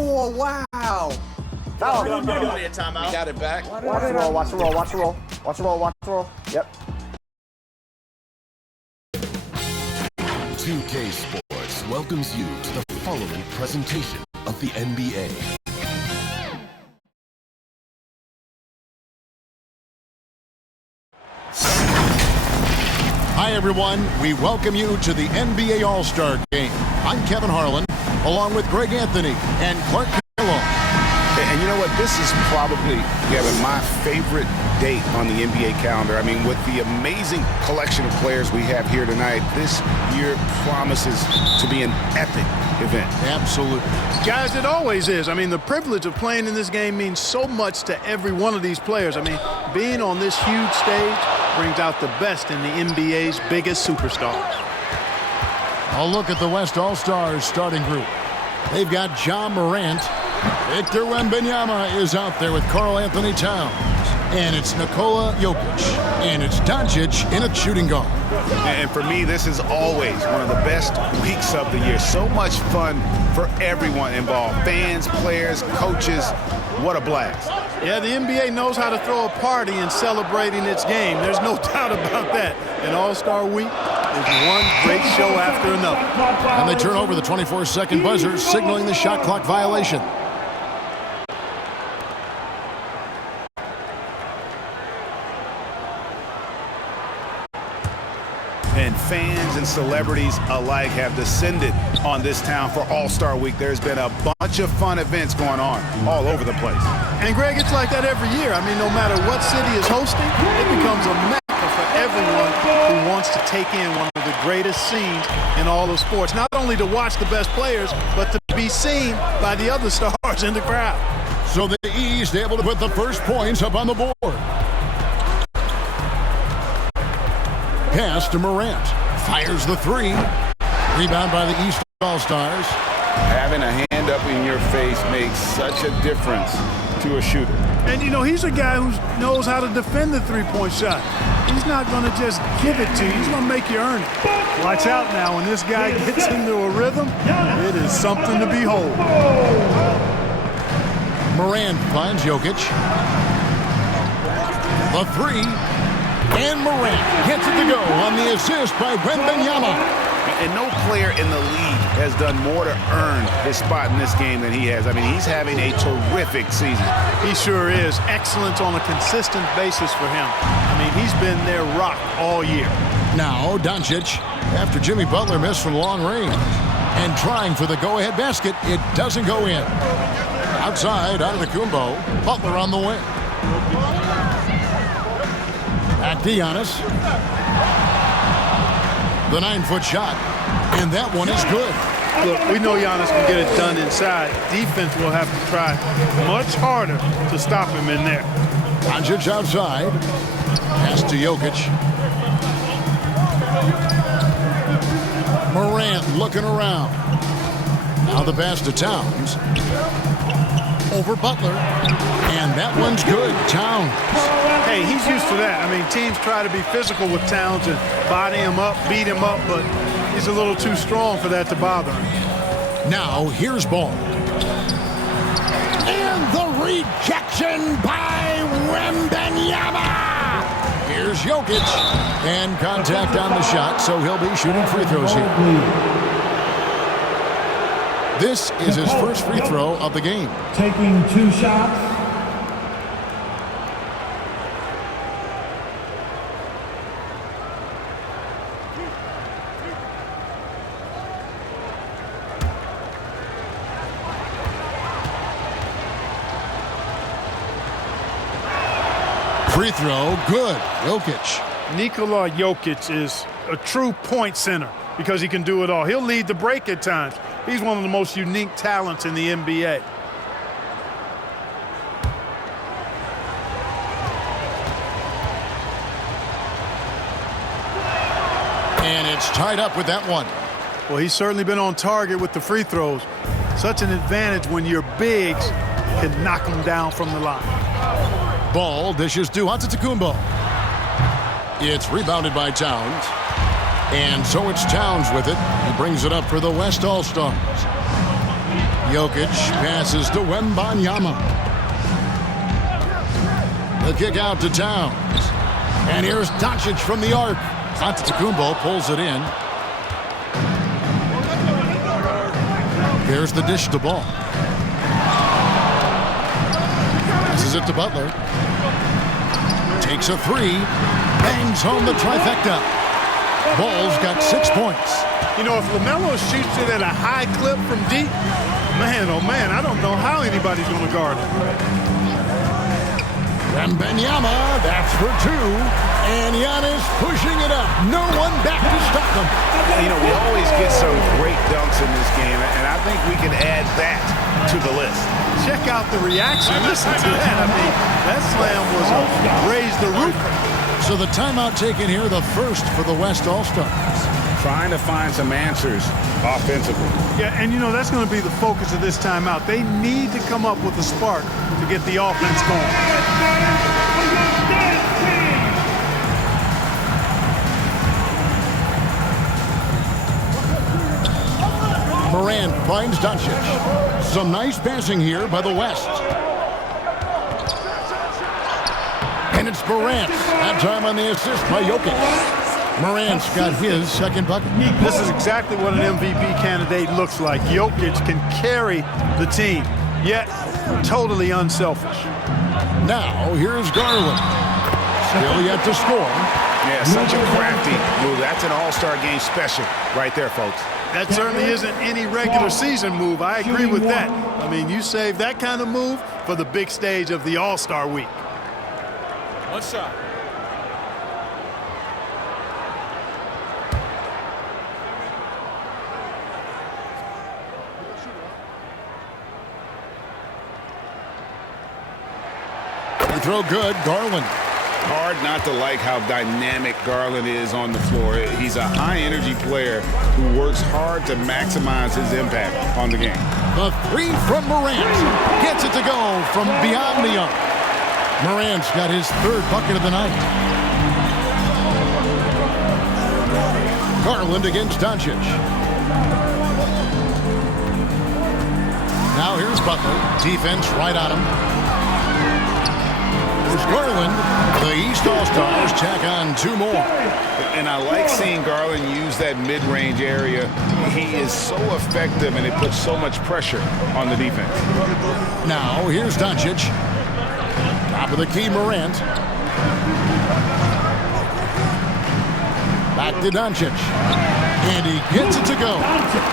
Oh, wow. Foul. We got it back. Watch the roll, watch the roll, watch the roll. Watch the roll, watch the roll. Yep. 2K Sports welcomes you to the following presentation of the NBA. Hi, everyone. We welcome you to the NBA All-Star Game. I'm Kevin Harlan, along with Greg Anthony and Clark Carrillo. And you know what? This is probably, Kevin, my favorite date on the NBA calendar. I mean, with the amazing collection of players we have here tonight, this year promises to be an epic event. Absolutely. Guys, it always is. I mean, the privilege of playing in this game means so much to every one of these players. I mean, being on this huge stage brings out the best in the NBA's biggest superstars. A look at the West All-Stars starting group. They've got Ja Morant. Victor Wembanyama is out there with Karl Anthony Towns. And it's Nikola Jokic. And it's Doncic in a shooting guard. And for me, this is always one of the best weeks of the year. So much fun for everyone involved. Fans, players, coaches. What a blast. Yeah, the NBA knows how to throw a party in celebrating its game. There's no doubt about that. An All-Star Week is one great show after another. And they turn over the 24-second buzzer, signaling the shot clock violation. And fans and celebrities alike have descended on this town for All-Star Week. There's been a bunch of fun events going on all over the place. And, Greg, it's like that every year. I mean, no matter what city is hosting, it becomes a mecca for everyone who wants to take in one of the greatest scenes in all of sports. Not only to watch the best players, but to be seen by the other stars in the crowd. So the East able to put the first points up on the board. Pass to Morant. Fires the three. Rebound by the East All-Stars. Having a hand up in your face makes such a difference to a shooter. And, you know, he's a guy who knows how to defend the three-point shot. He's not going to just give it to you. He's going to make you earn it. Watch out now. When this guy gets into a rhythm, it is something to behold. Morant finds Jokic. The three. And Morant gets it to go on the assist by Wembanyama. And no player in the league has done more to earn his spot in this game than he has. I mean, he's having a terrific season. He sure is. Excellence on a consistent basis for him. I mean, he's been their rock all year. Now, Doncic, after Jimmy Butler missed from long range. And trying for the go-ahead basket, it doesn't go in. Outside, Antetokounmpo. Butler on the wing. Back to Giannis. The 9-foot shot. And that one is good. Look, we know Giannis can get it done inside. Defense will have to try much harder to stop him in there. Doncic outside. Pass to Jokic. Morant looking around. Now the pass to Towns. Over Butler. And that one's good. Towns. Hey, he's used to that. I mean, teams try to be physical with Towns and body him up, beat him up, but he's a little too strong for that to bother him. Now, here's Ball. And the rejection by Wembanyama. Here's Jokic. And contact on the shot, so he'll be shooting free throws here. This is his first free throw of the game. Taking 2 shots. Free throw, good. Jokic. Nikola Jokic is a true point center because he can do it all. He'll lead the break at times. He's one of the most unique talents in the NBA. And it's tied up with that one. Well, he's certainly been on target with the free throws. Such an advantage when your bigs can knock them down from the line. Ball dishes to Antetokounmpo. It's rebounded by Towns. And so it's Towns with it. He brings it up for the West All-Stars. Jokic passes to Wembanyama. The kick out to Towns. And here's Doncic from the arc. Antetokounmpo pulls it in. Here's the dish to Ball. Passes it to Butler. Takes a three. Bangs home the trifecta. Ball's got 6 points. You know, if LaMelo shoots it at a high clip from deep, man, oh man, I don't know how anybody's going to guard him. Wembanyama, that's for two. And Giannis pushing it up. No one back to stop him. You know, we always get some great dunks in this game, and I think we can add that to the list. Check out the reaction. Listen to that. I mean, that slam was a raise the roof. So the timeout taken here, the first for the West All-Stars. Trying to find some answers offensively. Yeah, and you know, that's going to be the focus of this timeout. They need to come up with a spark to get the offense going. Morant finds Doncic. Some nice passing here by the West. And it's Morant. That time on the assist by Jokic. Morant's got his second bucket. This is exactly what an MVP candidate looks like. Jokic can carry the team, yet totally unselfish. Now, here's Garland. Still yet to score. Yeah, such a crafty move. That's an all-star game special right there, folks. That certainly isn't any regular season move. I agree with that. I mean, you save that kind of move for the big stage of the All-Star week. One shot. They throw good. Garland. Hard not to like how dynamic Garland is on the floor. He's a high-energy player who works hard to maximize his impact on the game. The three from Morant. Gets it to go from beyond the arc. Morant's got his third bucket of the night. Garland against Doncic. Now here's Butler. Defense right on him. Here's Garland. The East All-Stars tack on two more. And I like seeing Garland use that mid-range area. He is so effective, and it puts so much pressure on the defense. Now here's Doncic. Top of the key, Morant. Back to Doncic. And he gets it to go.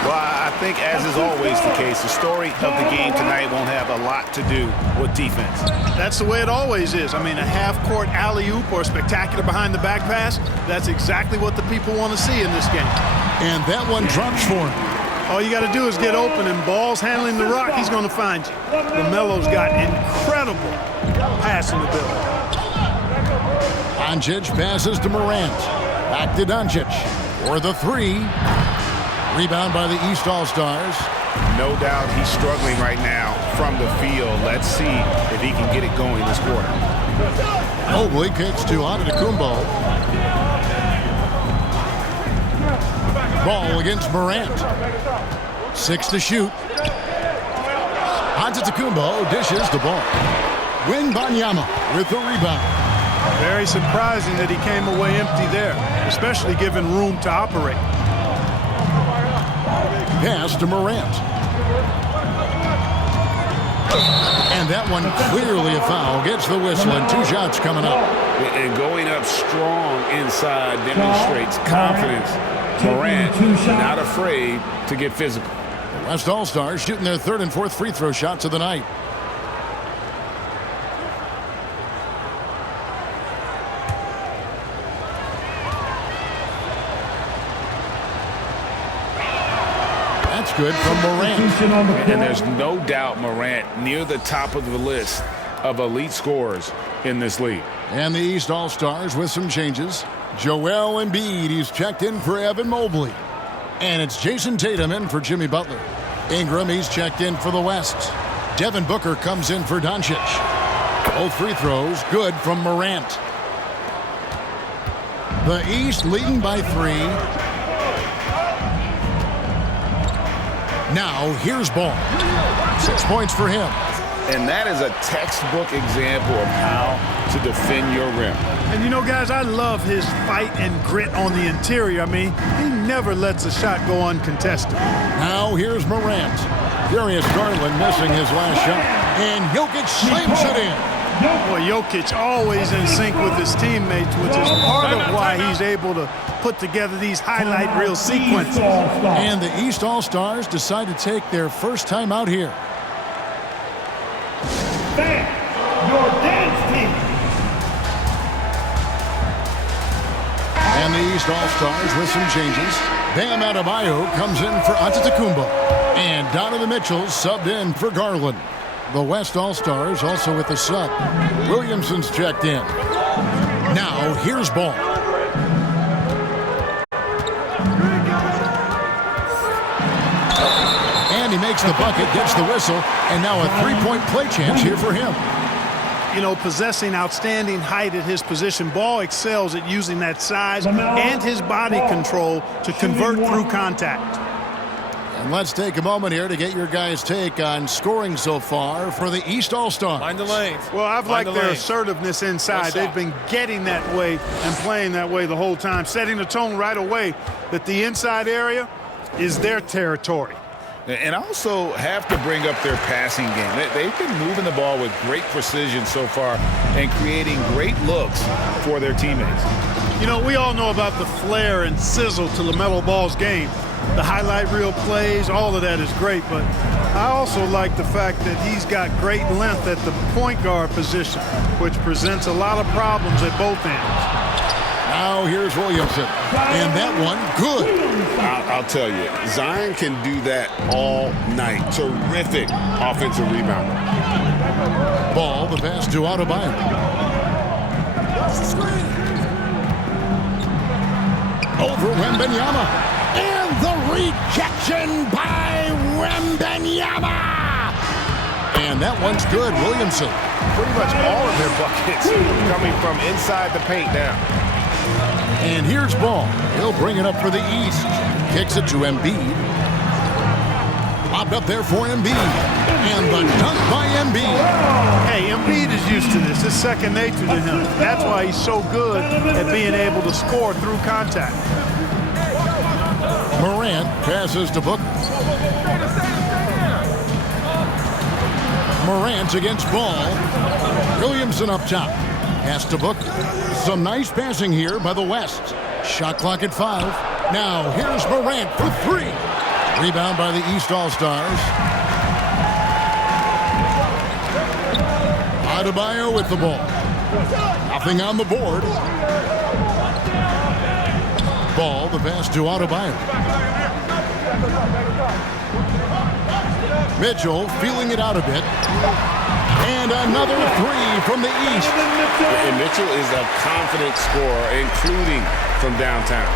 Well, I think, as is always the case, the story of the game tonight won't have a lot to do with defense. That's the way it always is. I mean, a half-court alley-oop or a spectacular behind-the-back pass, that's exactly what the people want to see in this game. And that one drops for him. All you got to do is get open, and Ball's handling the rock, he's going to find you. LaMelo's got incredible passing ability. Doncic passes to Morant. Back to Doncic for the three. Rebound by the East All-Stars. No doubt he's struggling right now from the field. Let's see if he can get it going this quarter. Mobley kicks to Antetokounmpo. Ball against Morant. 6 to shoot. Antetokounmpo dishes the ball. Wembanyama with the rebound. Very surprising that he came away empty there, especially given room to operate. Pass to Morant. And that one clearly a foul. Gets the whistle, and 2 shots coming up. And going up strong inside demonstrates confidence. Morant not afraid to get physical. The West All-Stars shooting their third and fourth free throw shots of the night. That's good from Morant. And there's no doubt Morant near the top of the list of elite scorers in this league. And the East All-Stars with some changes. Joel Embiid, he's checked in for Evan Mobley. And it's Jason Tatum in for Jimmy Butler. Ingram, he's checked in for the West. Devin Booker comes in for Doncic. Both free throws good from Morant. The East leading by 3. Now, here's Ball. 6 points for him. And that is a textbook example of how to defend your rim. And you know, guys, I love his fight and grit on the interior. I mean, he never lets a shot go uncontested. Now here's Morant. Darius Garland missing his last shot. And Jokic slams it in. Boy, Jokic always in sync with his teammates, which is part of why he's able to put together these highlight reel sequences. And the East All-Stars decide to take their first time out here. Bam! Your dance team. And the East All-Stars with some changes. Bam Adebayo comes in for Antetokounmpo. And Donovan Mitchell subbed in for Garland. The West All-Stars also with a sub. Williamson's checked in. Now, here's Ball. And he makes the bucket, gets the whistle, and now a three-point play chance here for him. You know, possessing outstanding height at his position, Ball excels at using that size and his body control to convert through contact. And let's take a moment here to get your guys' take on scoring so far for the East All-Stars. Mind the lanes. Well, I've Mind liked the their lanes. assertiveness inside. They've been getting that way and playing that way the whole time, setting the tone right away that the inside area is their territory. And also have to bring up their passing game. They've been moving the ball with great precision so far and creating great looks for their teammates. You know, we all know about the flair and sizzle to LaMelo Ball's game. The highlight reel plays, all of that is great, but I also like the fact that he's got great length at the point guard position, which presents a lot of problems at both ends. Now here's Williamson. And that one, good. I'll tell you, Zion can do that all night. Terrific offensive rebounder. Ball, the pass to Adebayo. Over Wembanyama. And the rejection by Wembanyama. And that one's good, Williamson. Pretty much all of their buckets coming from inside the paint now. And here's Ball. He'll bring it up for the East. Kicks it to Embiid. Popped up there for Embiid. And the dunk by Embiid. Hey, Embiid is used to this. It's second nature to him. That's why he's so good at being able to score through contact. Morant passes to Booker. Morant against Ball. Williamson up top. Pass to Booker. Some nice passing here by the West. Shot clock at 5. Now here's Morant for 3. Rebound by the East All-Stars. Adebayo with the ball. Nothing on the board. Ball, the pass to Adebayo. Mitchell feeling it out a bit. And another 3 from the East. And Mitchell is a confident scorer, including from downtown.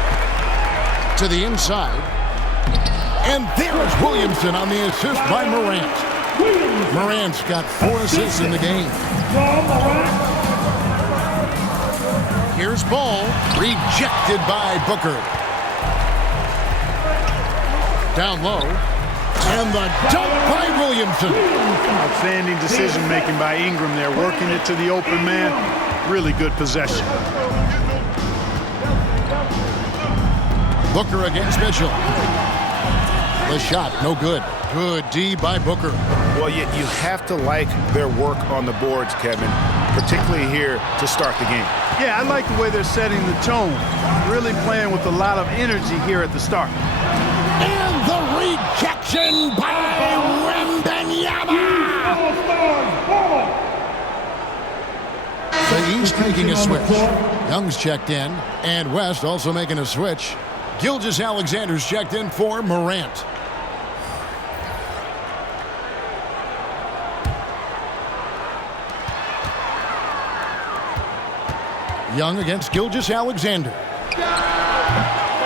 To the inside. And there's Williamson on the assist by Morant. Morant's got 4 assists in the game. Here's Ball. Rejected by Booker. Down low. And the dunk by Williamson. Outstanding decision-making by Ingram there, working it to the open man. Really good possession. Booker against Mitchell. The shot, no good. Good D by Booker. Well, you have to like their work on the boards, Kevin, particularly here to start the game. Yeah, I like the way they're setting the tone. Really playing with a lot of energy here at the start. And the rejection by Wembanyama. The East making a switch. Young's checked in, and West also making a switch. Gilgeous-Alexander's checked in for Morant. Young against Gilgeous-Alexander.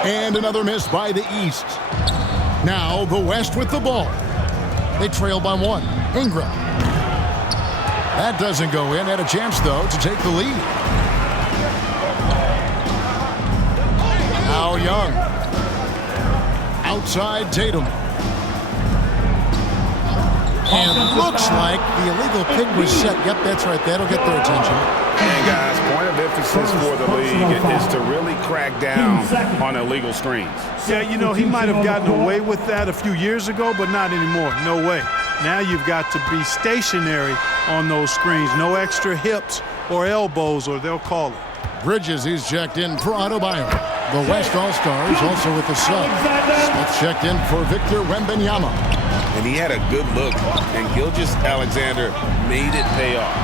And another miss by the East. Now the West with the ball. They trail by 1. Ingram. That doesn't go in. Had a chance, though, to take the lead. Now Young. Outside Tatum. And looks like the illegal pick was set. Yep, that's right. That'll get their attention. And guys, point of emphasis for the league is to really crack down on illegal screens. Yeah, you know, he might have gotten away with that a few years ago, but not anymore. No way. Now you've got to be stationary on those screens. No extra hips or elbows, or they'll call it. Bridges, he's checked in for Adebayo. The West All-Stars also with the sub. Smith checked in for Victor Wembanyama. And he had a good look, and Gilgeous-Alexander made it pay off.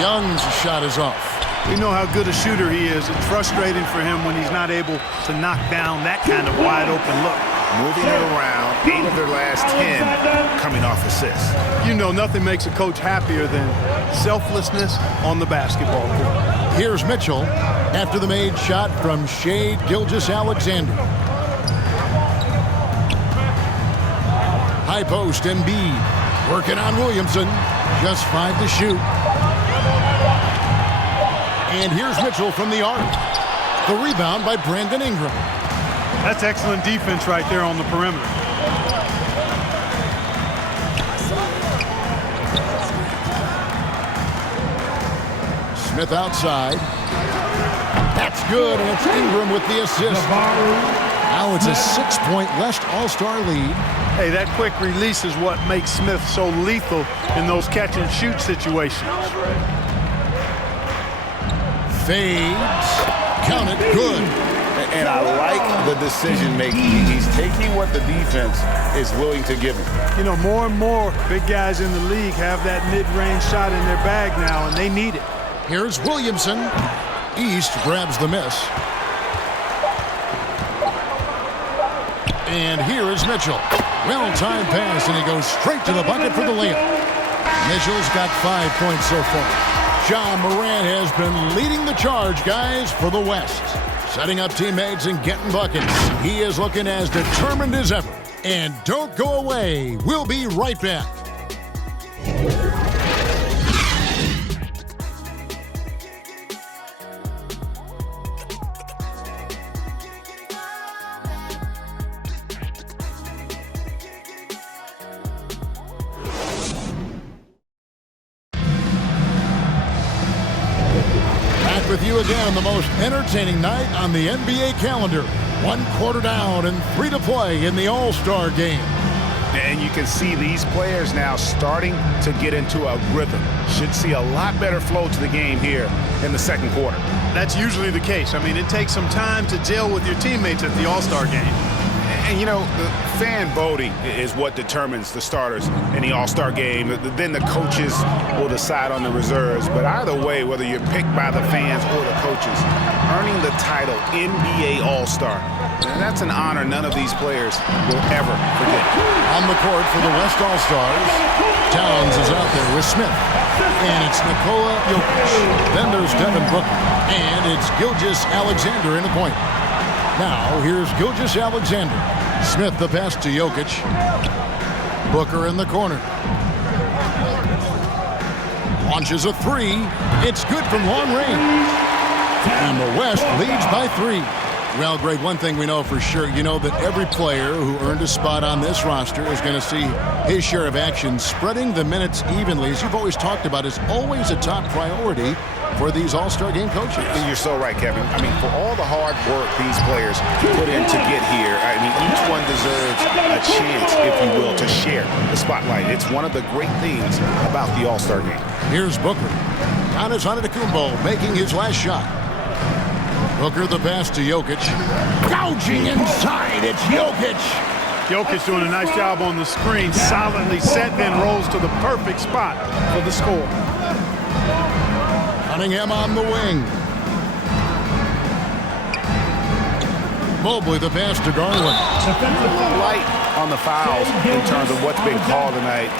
Young's shot is off. We know how good a shooter he is. It's frustrating for him when he's not able to knock down that kind of wide-open look. Moving it around, 8 of their last 10 coming off assists. You know, nothing makes a coach happier than selflessness on the basketball court. Here's Mitchell after the made shot from Shai Gilgeous-Alexander. High post, Embiid working on Williamson. Just 5 to shoot. And here's Mitchell from the arc. The rebound by Brandon Ingram. That's excellent defense right there on the perimeter. Smith outside. That's good, and it's Ingram with the assist. Now it's a 6-point West All-Star lead. Hey, that quick release is what makes Smith so lethal in those catch-and-shoot situations. Fades. Count it. Good. And I like the decision-making. He's taking what the defense is willing to give him. You know, more and more big guys in the league have that mid-range shot in their bag now, and they need it. Here's Williamson. East grabs the miss. And here is Mitchell. Well-timed pass, and he goes straight to the bucket for the layup. Mitchell's got 5 points so far. Ja Morant has been leading the charge, guys, for the West. Setting up teammates and getting buckets. He is looking as determined as ever. And don't go away. We'll be right back. With you again on the most entertaining night on the NBA calendar. 1 quarter down and 3 to play in the All-Star game. And you can see these players now starting to get into a rhythm. Should see a lot better flow to the game here in the second quarter. That's usually the case. I mean, it takes some time to gel with your teammates at the All-Star game. And, you know, the fan voting is what determines the starters in the All-Star game. Then the coaches will decide on the reserves. But either way, whether you're picked by the fans or the coaches, earning the title NBA All-Star, that's an honor none of these players will ever forget. On the court for the West All-Stars, Towns is out there with Smith. And it's Nikola Jokic. Then there's Devin Booker. And it's Gilgeous-Alexander in the point. Now, here's Gilgeous-Alexander. Smith the pass to Jokic. Booker in the corner. Launches a 3. It's good from long range. And the West leads by 3. Well, Greg, one thing we know for sure, you know that every player who earned a spot on this roster is going to see his share of action. Spreading the minutes evenly, as you've always talked about, is always a top priority for these All-Star game coaches. You're so right, Kevin. I mean, for all the hard work these players put in to get here, I mean, each one deserves a chance, if you will, to share the spotlight. It's one of the great things about the All-Star game. Here's Booker. Giannis Antetokounmpo making his last shot. Booker the pass to Jokic. Gouging inside, it's Jokic. Jokic doing a nice job on the screen, solidly set, then rolls to the perfect spot for the score. Cunningham on the wing. Mobley the pass to Garland. Light on the fouls in terms of what's been called tonight,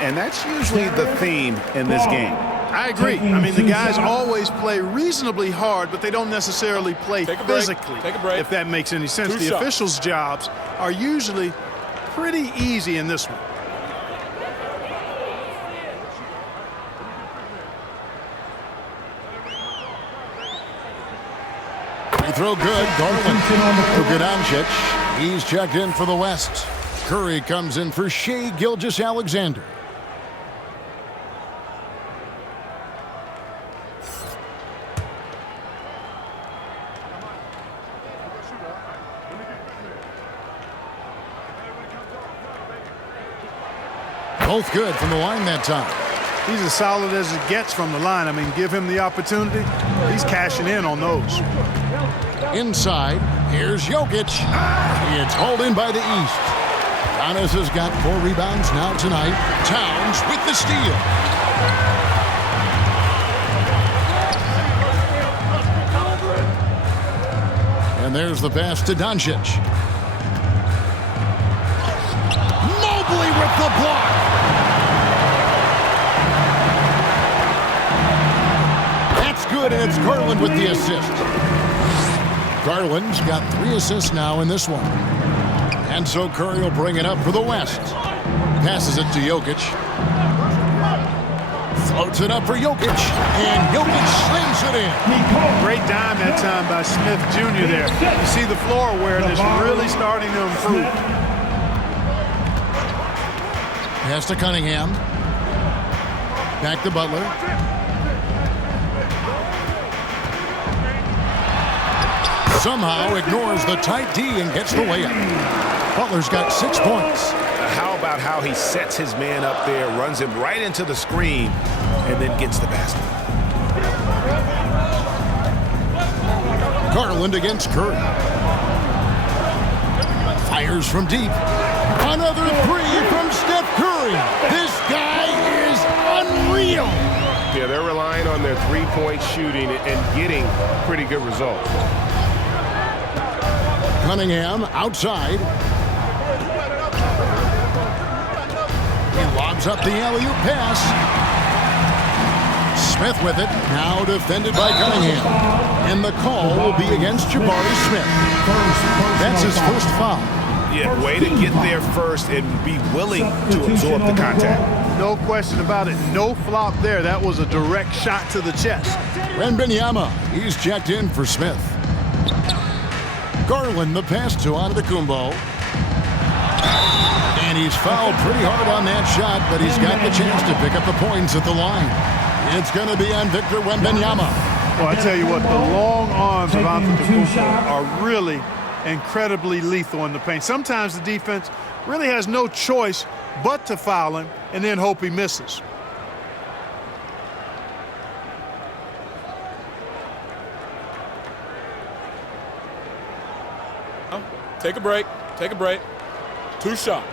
and that's usually the theme in this game. I agree. I mean, the guys always play reasonably hard, but they don't necessarily play physically. Take a break. If that makes any sense. The officials' jobs are usually pretty easy in this one. Free throw good. Garland for Godancic. He's checked in for the West. Curry comes in for Shai Gilgeous-Alexander. Both good from the line that time. He's as solid as it gets from the line. I mean, give him the opportunity. He's cashing in on those. Inside, here's Jokic. It's hauled in by the East. Giannis has got 4 rebounds now tonight. Towns with the steal. And there's the pass to Doncic. Mobley with the block. That's good, and it's Garland with the assist. Garland's got 3 assists now in this one. And so Curry will bring it up for the West. Passes it to Jokic. Floats it up for Jokic. And Jokic slams it in. Great dime that time by Smith Jr. there. You see the floor awareness really starting to improve. Pass to Cunningham. Back to Butler. Somehow ignores the tight D and gets the layup. Butler's got 6 points. How about how he sets his man up there, runs him right into the screen, and then gets the basket. Garland against Curry. Fires from deep. Another 3 from Steph Curry. This guy is unreal. Yeah, they're relying on their three-point shooting and getting pretty good results. Cunningham outside. He lobs up the alley-oop pass. Smith with it. Now defended by Cunningham. And the call will be against Jabari Smith. That's his first foul. Yeah, way to get there first and be willing to absorb the contact. No question about it. No flop there. That was a direct shot to the chest. Wembanyama, he's checked in for Smith. Garland, the pass to Antetokounmpo. And he's fouled pretty hard on that shot, but he's got the chance to pick up the points at the line. It's going to be on Victor Wembanyama. Well, I tell you what, the long arms of Antetokounmpo are really incredibly lethal in the paint. Sometimes the defense really has no choice but to foul him and then hope he misses. Take a break. Take a break. 2 shots.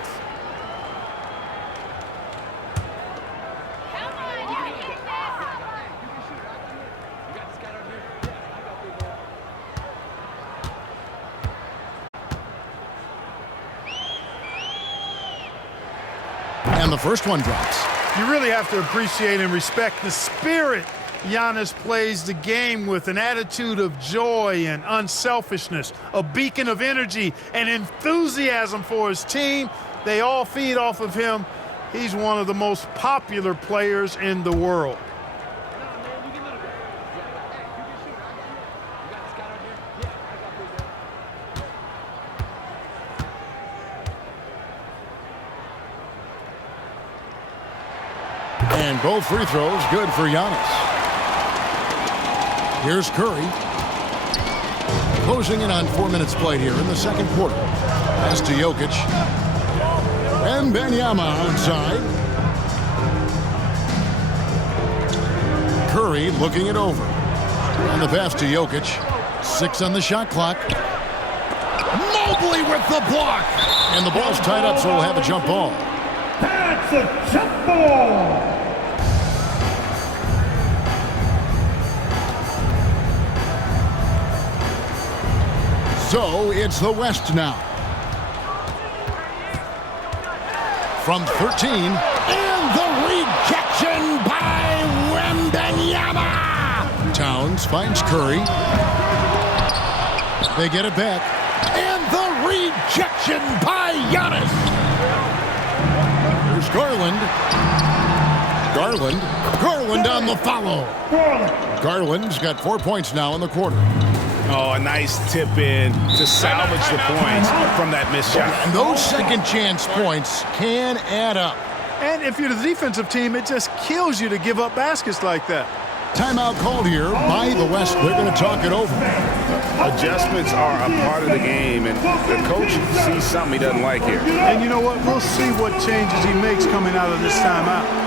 And the first one drops. You really have to appreciate and respect the spirit Giannis plays the game with, an attitude of joy and unselfishness, a beacon of energy and enthusiasm for his team. They all feed off of him. He's one of the most popular players in the world. And both free throws good for Giannis. Here's Curry. Closing in on 4 minutes played here in the second quarter. Pass to Jokic. Wembanyama outside. Curry looking it over. And the pass to Jokic. 6 on the shot clock. Mobley with the block. And the ball's tied up, so we'll have a jump ball. That's a jump ball. So it's the West now. From 13. And the rejection by Wembanyama. Towns finds Curry. They get it back. And the rejection by Giannis. Here's Garland. Garland on the follow. Garland's got 4 points now in the quarter. Oh, a nice tip in to salvage the points from that missed shot. And those second chance points can add up. And if you're the defensive team, it just kills you to give up baskets like that. Timeout called here by the West. They're going to talk it over. Adjustments are a part of the game, and the coach sees something he doesn't like here. And you know what? We'll see what changes he makes coming out of this timeout.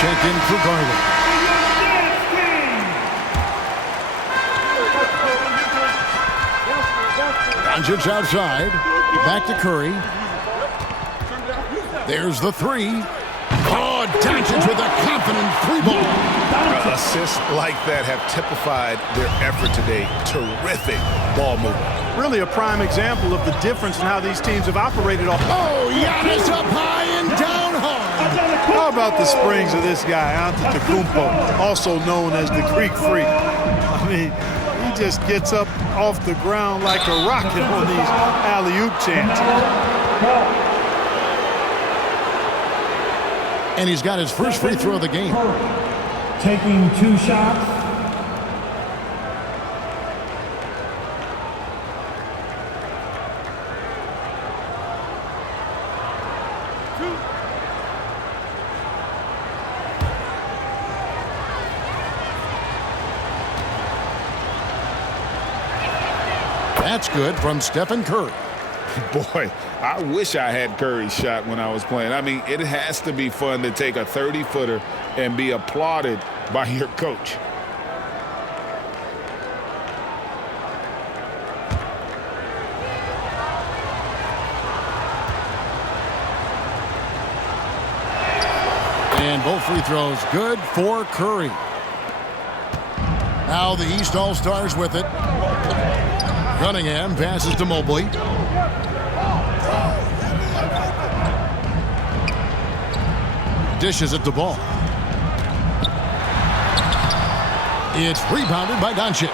Checked in for Garland. Doncic outside. Back to Curry. There's the three. Oh, Doncic with a confident three ball. Assists like that have typified their effort today. Terrific ball movement. Really a prime example of the difference in how these teams have operated. Oh, Giannis up high and down hard. How about the springs of this guy, Antetokounmpo, also known as the Greek Freak? I mean, he just gets up off the ground like a rocket on these alley-oop chances. And he's got his first free throw of the game. Taking 2 shots. That's good from Stephen Curry. Boy, I wish I had Curry's shot when I was playing. I mean, it has to be fun to take a 30-footer and be applauded by your coach. And both free throws good for Curry. Now the East All-Stars with it. Cunningham passes to Mobley. Dishes it to Ball. It's rebounded by Doncic.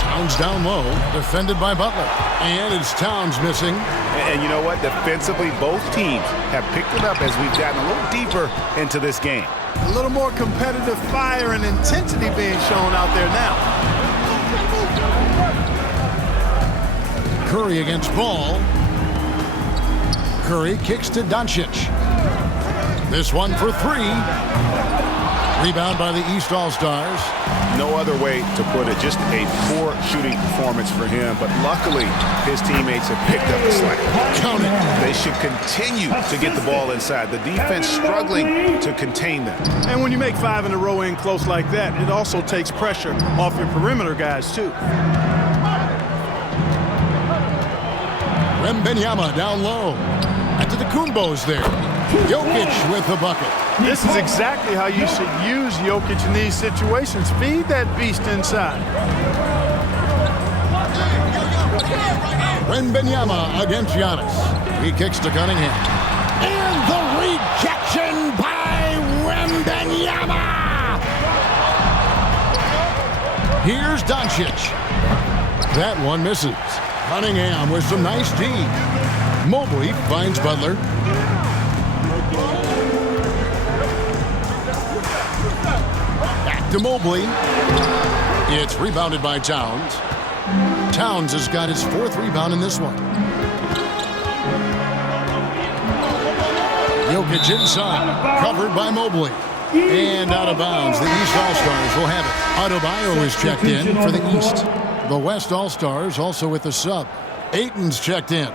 Towns down low, defended by Butler. And it's Towns missing. And you know what? Defensively, both teams have picked it up as we've gotten a little deeper into this game. A little more competitive fire and intensity being shown out there now. Curry against Ball. Curry kicks to Doncic. This one for three. Rebound by the East All-Stars. No other way to put it. Just a poor shooting performance for him. But luckily, his teammates have picked up the slack. Count it. They should continue to get the ball inside. The defense struggling to contain them. And when you make 5 in a row in close like that, it also takes pressure off your perimeter guys, too. Wembanyama down low. Antetokounmpo's there. Jokic with the bucket. This is exactly how you should use Jokic in these situations. Feed that beast inside. Wembanyama against Giannis. He kicks to Cunningham. And the rejection by Wembanyama. Here's Doncic. That one misses. Cunningham with some nice D. Mobley finds Butler. Back to Mobley. It's rebounded by Towns. Towns has got his 4th rebound in this one. Jokic inside, covered by Mobley. And out of bounds, the East All-Stars will have it. Adebayo is checked in for the East. The West All-Stars also with the sub. Ayton's checked in.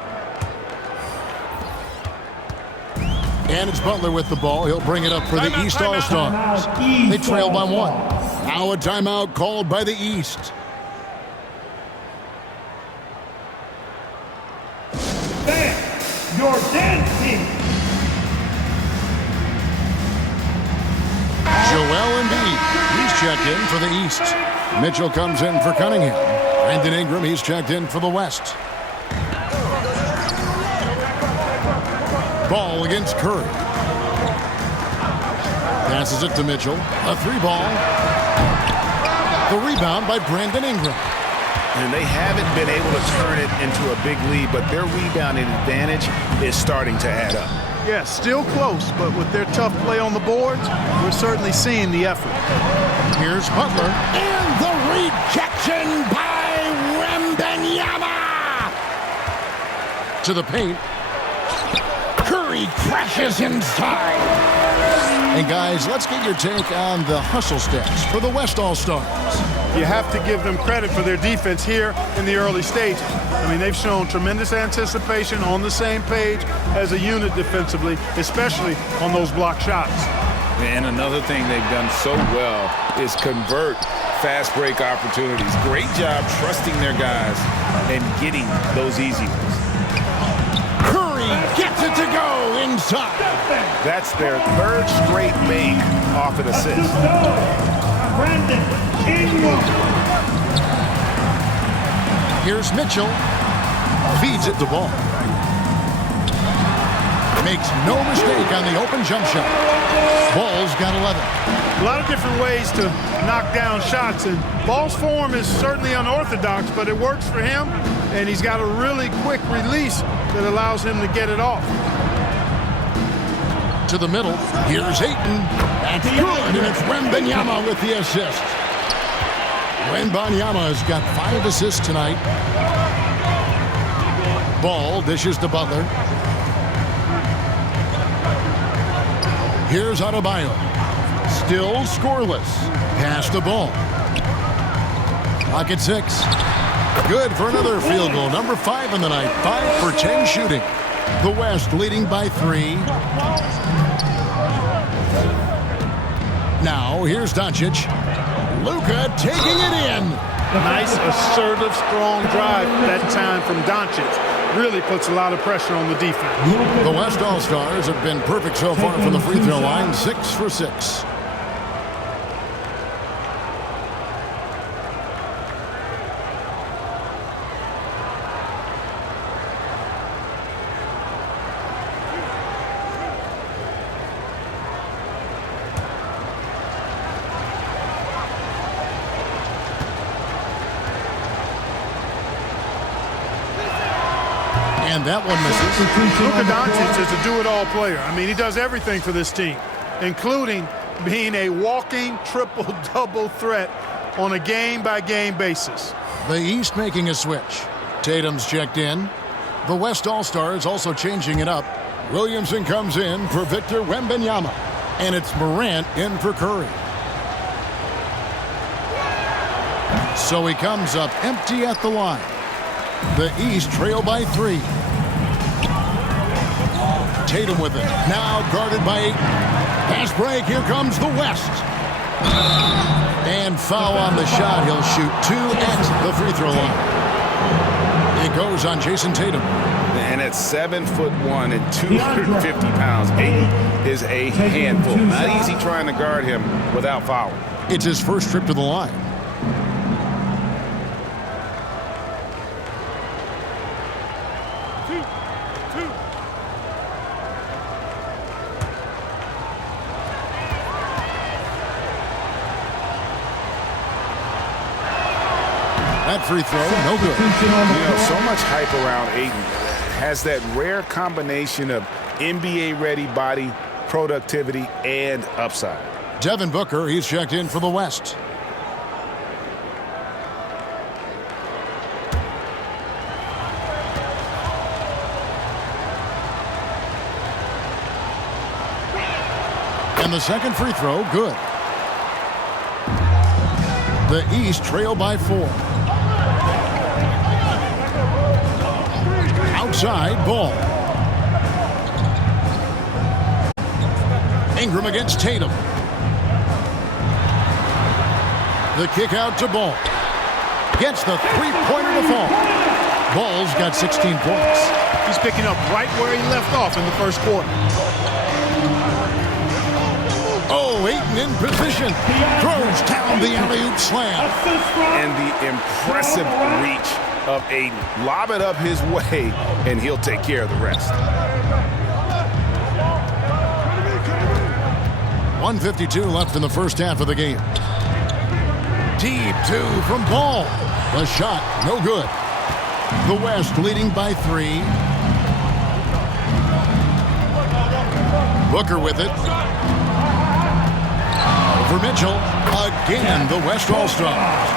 And it's Butler with the ball. He'll bring it up for the East All-Stars. They trail by 1. Now a timeout called by the East. Fans, you're dancing. Joel Embiid, he's checked in for the East. Mitchell comes in for Cunningham. Brandon Ingram, he's checked in for the West. Ball against Curry. Passes it to Mitchell. A 3-ball. The rebound by Brandon Ingram. And they haven't been able to turn it into a big lead, but their rebounding advantage is starting to add up. Yeah, still close, but with their tough play on the boards, we're certainly seeing the effort. Here's Butler. And the rejection by Wembanyama! To the paint. Curry crashes inside. And guys, let's get your take on the hustle stats for the West All-Stars. You have to give them credit for their defense here in the early stages. I mean, they've shown tremendous anticipation, on the same page as a unit defensively, especially on those block shots. And another thing they've done so well is convert fast break opportunities. Great job trusting their guys and getting those easy ones. Curry gets it to go inside. That's their third straight make off an assist. Brandon Ingram. Here's Mitchell. Feeds it the ball. Makes no mistake on the open jump shot. Ball's got 11. A lot of different ways to knock down shots, and Ball's form is certainly unorthodox, but it works for him, and he's got a really quick release that allows him to get it off. To the middle. Here's Ayton. That's good, and it's Wembanyama with the assist. Wembanyama has got 5 assists tonight. Ball dishes to Butler. Here's Adebayo. Still scoreless. Pass the ball. Clock at 6. Good for another field goal. Number 5 in the night. 5 for 10 shooting. The West leading by 3. Now, here's Doncic. Luka taking it in. Nice, assertive, strong drive that time from Doncic. Really puts a lot of pressure on the defense. The West All-Stars have been perfect so far from the free throw line. 6 for 6. And that one misses. Luka Doncic is a do-it-all player. I mean, he does everything for this team, including being a walking triple-double threat on a game-by-game basis. The East making a switch. Tatum's checked in. The West All-Stars also changing it up. Williamson comes in for Victor Wembanyama. And it's Morant in for Curry. So he comes up empty at the line. The East trail by 3. Tatum with it. Now guarded by 8. Pass break. Here comes the West. And foul on the shot. He'll shoot 2 at the free throw line. It goes on Jason Tatum. And at 7'1" and 250 pounds, Ayton is a handful. Not easy trying to guard him without fouling. It's his first trip to the line. That free throw, no good. You know, so much hype around Ayton. Has that rare combination of NBA-ready body, productivity, and upside. Devin Booker, he's checked in for the West. And the second free throw, good. The East trail by 4. Outside, Ball. Ingram against Tatum. The kick out to Ball. Gets the three-pointer to fall. Ball's got 16 points. He's picking up right where he left off in the first quarter. Oh, Ayton in position. Throws down the alley-oop slam. And the impressive reach of Ayton. Lob it up his way, and he'll take care of the rest. 1:52 left in the first half of the game. Deep two from Ball. The shot, no good. The West leading by 3. Booker with it. Over Mitchell. Again, the West All-Stars.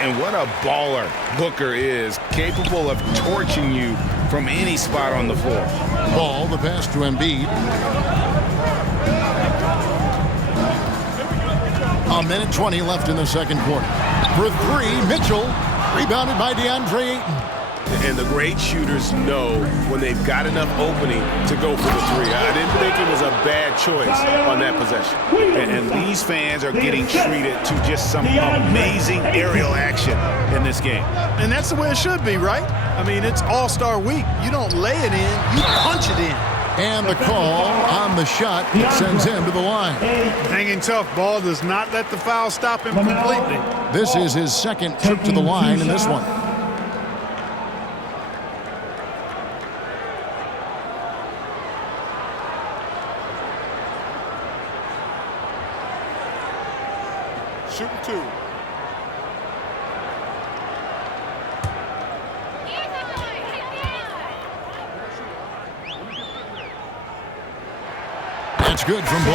And what a baller Booker is, capable of torching you from any spot on the floor. Ball, the pass to Embiid. A minute 20 left in the second quarter. For 3, Mitchell. Rebounded by DeAndre Ayton. And the great shooters know when they've got enough opening to go for the 3. I didn't think it was a bad choice on that possession. And these fans are getting treated to just some amazing aerial action in this game. And that's the way it should be, right? I mean, it's All-Star Week. You don't lay it in, you punch it in. And the call on the shot sends him to the line. Hanging tough. Ball does not let the foul stop him completely. This is his second trip to the line in this one. Shooting 2. That's good from Ball.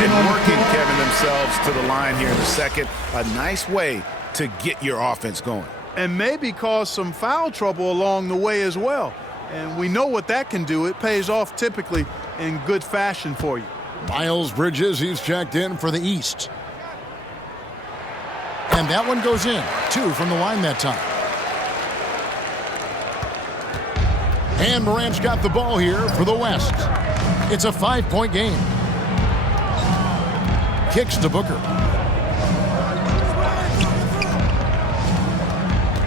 And working Kevin themselves to the line here in the second. A nice way to get your offense going. And maybe cause some foul trouble along the way as well. And we know what that can do. It pays off typically in good fashion for you. Miles Bridges, he's checked in for the East. And that one goes in. 2 from the line that time. And Morant's got the ball here for the West. It's a 5-point game. Kicks to Booker.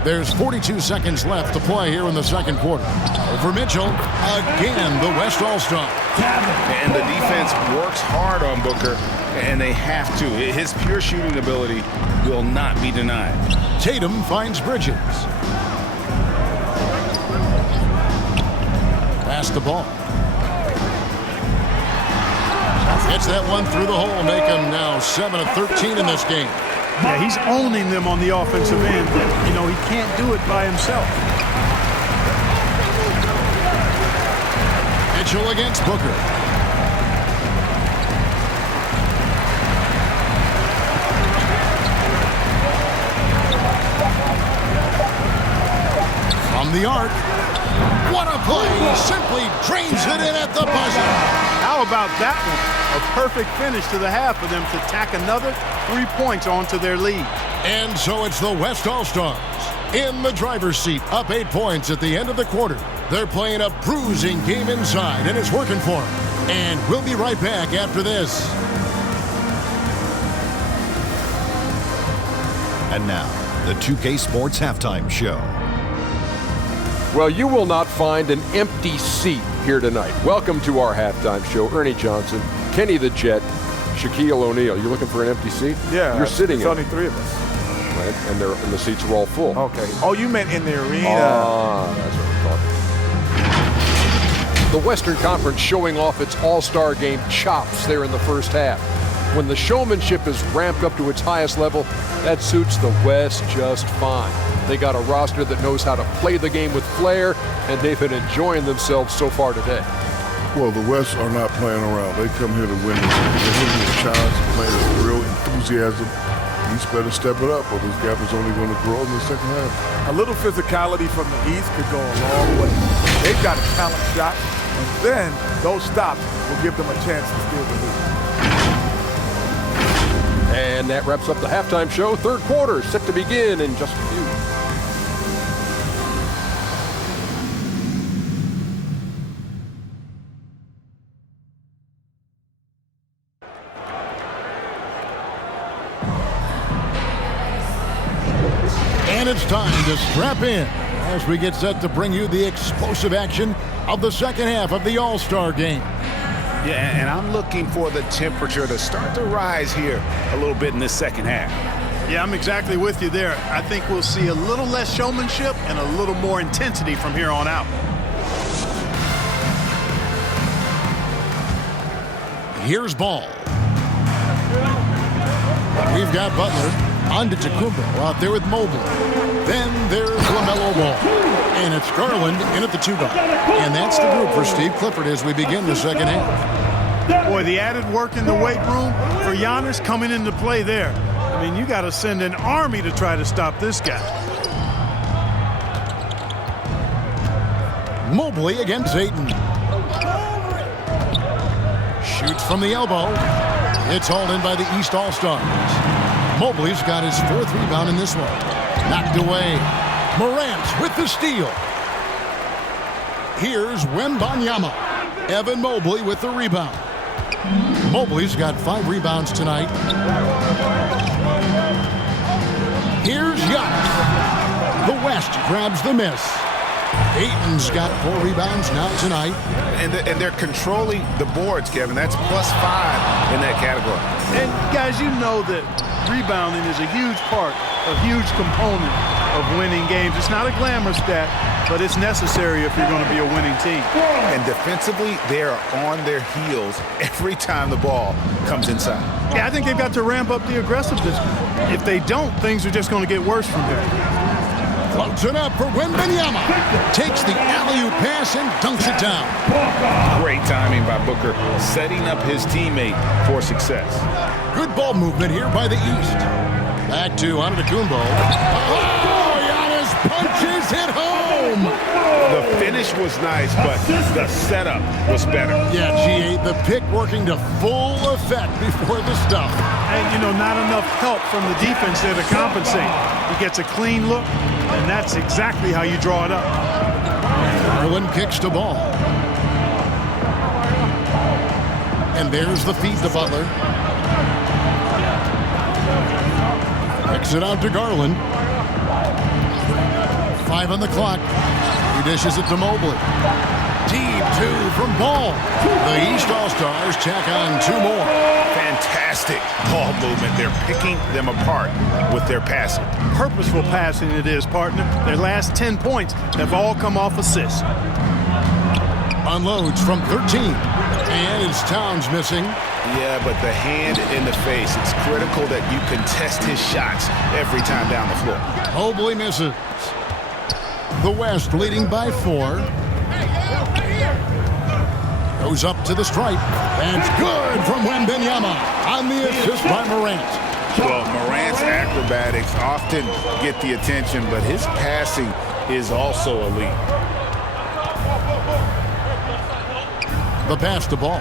There's 42 seconds left to play here in the second quarter. Over Mitchell, again, the West All-Star. And the defense works hard on Booker, and they have to. His pure shooting ability will not be denied. Tatum finds Bridges. Pass the ball. Gets that one through the hole, make him now 7 of 13 in this game. Yeah, he's owning them on the offensive end. You know, he can't do it by himself. Mitchell against Booker. From the arc. What a play! He simply drains it in at the buzzer. How about that one? A perfect finish to the half for them to tack another 3 points onto their lead. And so it's the West All-Stars in the driver's seat, up 8 points at the end of the quarter. They're playing a bruising game inside, and it's working for them. And we'll be right back after this. And now, the 2K Sports Halftime Show. Well, you will not find an empty seat here tonight. Welcome to our halftime show. Ernie Johnson, Kenny the Jet, Shaquille O'Neal. You looking for an empty seat? Yeah. You're sitting in only 3 of us. Right? And the seats are all full. Okay. Oh, you meant in the arena. Ah, that's what I'm talking. The Western Conference showing off its all-star game chops there in the first half. When the showmanship is ramped up to its highest level, that suits the West just fine. They got a roster that knows how to play the game with flair, and they've been enjoying themselves so far today. Well, the West are not playing around. They come here to win this game. They're hitting with challenge, playing with real enthusiasm. East better step it up, or this gap is only going to grow in the second half. A little physicality from the East could go a long way. They've got a talent shot, and then those stops will give them a chance to steal the lead. And that wraps up the halftime show. Third quarter set to begin in just a few. And it's time to strap in as we get set to bring you the explosive action of the second half of the All-Star game. Yeah, and I'm looking for the temperature to start to rise here a little bit in this second half. Yeah, I'm exactly with you there. I think we'll see a little less showmanship and a little more intensity from here on out. Here's Ball. They've got Butler. On to Tacumbo out there with Mobley. Then there's LaMelo Ball. And it's Garland in at the 2 guard. And that's the group for Steve Clifford as we begin the second half. Boy, the added work in the weight room for Giannis coming into play there. I mean, you got to send an army to try to stop this guy. Mobley against Ayton. Shoots from the elbow. It's hauled in by the East All-Stars. Mobley's got his 4th rebound in this one. Knocked away. Morant with the steal. Here's Wembanyama. Evan Mobley with the rebound. Mobley's got 5 rebounds tonight. Here's Giannis. The West grabs the miss. Ayton's got 4 rebounds now tonight. And they're controlling the boards, Kevin. That's +5 in that category. And guys, you know that rebounding is a huge part, a huge component of winning games. It's not a glamour stat, but it's necessary if you're going to be a winning team. And defensively, they are on their heels every time the ball comes inside. Yeah, I think they've got to ramp up the aggressiveness. If they don't, things are just going to get worse from here. Floats it up for Wembanyama. Takes the alley-oop pass and dunks it down. Great timing by Booker, setting up his teammate for success. Good ball movement here by the East. Back to Antetokounmpo. Oh, Giannis punches it home. The finish was nice, but the setup was better. Yeah, G8, the pick working to full effect before the stuff. And, you know, not enough help from the defense there to compensate. He gets a clean look, and that's exactly how you draw it up. Garland kicks the ball. And there's the feed to Butler. Kicks it out to Garland. 5 on the clock. He dishes it to Mobley. Deep 2 from Ball. The East All-Stars tack on 2 more. Fantastic ball movement. They're picking them apart with their passing. Purposeful passing it is, partner. Their last 10 points have all come off assists. Unloads from 13. And it's Towns missing. Yeah, but the hand in the face, it's critical that you contest his shots every time down the floor. Mobley misses. The West leading by 4. Goes up to the stripe. That's good from Wembanyama on the assist by Morant. Well, Morant's acrobatics often get the attention, but his passing is also elite. The pass to Ball.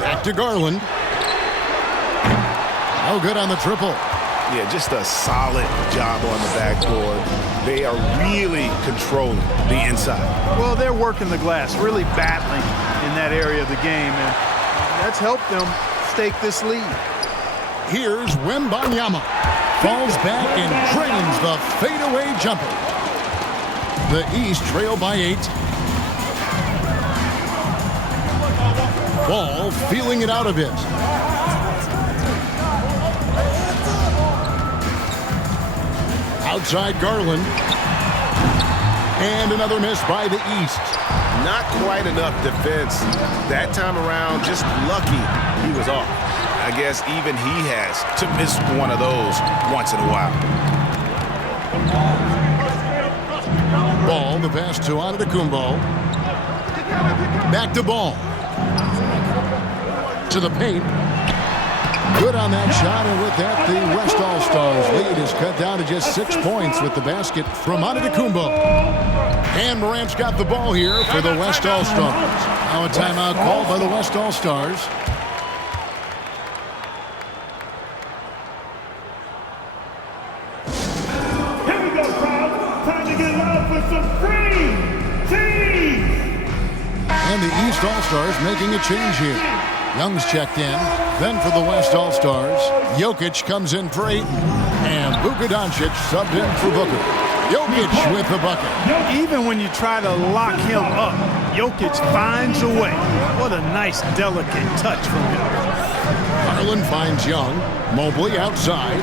Back to Garland. No good on the triple. Yeah, just a solid job on the backboard. They are really controlling the inside. Well, they're working the glass, really battling in that area of the game, and that's helped them stake this lead. Here's Wembanyama. Falls back and drains the fadeaway jumper. The East trail by 8. Ball feeling it out a bit. Outside Garland. And another miss by the East. Not quite enough defense. That time around, just lucky he was off. I guess even he has to miss one of those once in a while. Ball, the pass to Antetokounmpo. Back to Ball. To the paint. Good on that shot, and with that, the West All-Stars lead is cut down to just 6 points with the basket from Antetokounmpo. And Morant's got the ball here for the West All-Stars. Now a timeout called by the West All-Stars. Here we go, crowd. Time to get loud for some green teams. And the East All-Stars making a change here. Young's checked in. Then for the West All-Stars, Jokic comes in for 8. And Luka Doncic subbed in for Booker. Jokic with the bucket. Even when you try to lock him up, Jokic finds a way. What a nice, delicate touch from him. Garland finds Young. Mobley outside.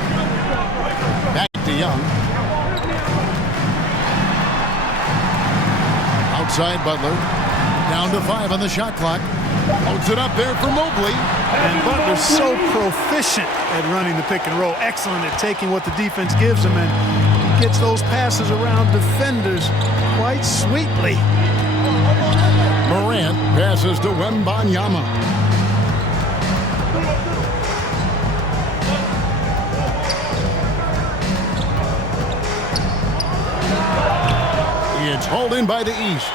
Back to Young. Outside Butler. Down to 5 on the shot clock. Loads it up there for Mobley. And Butler's so proficient at running the pick and roll. Excellent at taking what the defense gives him and gets those passes around defenders quite sweetly. Morant passes to Wembanyama. It's hauled in by the East.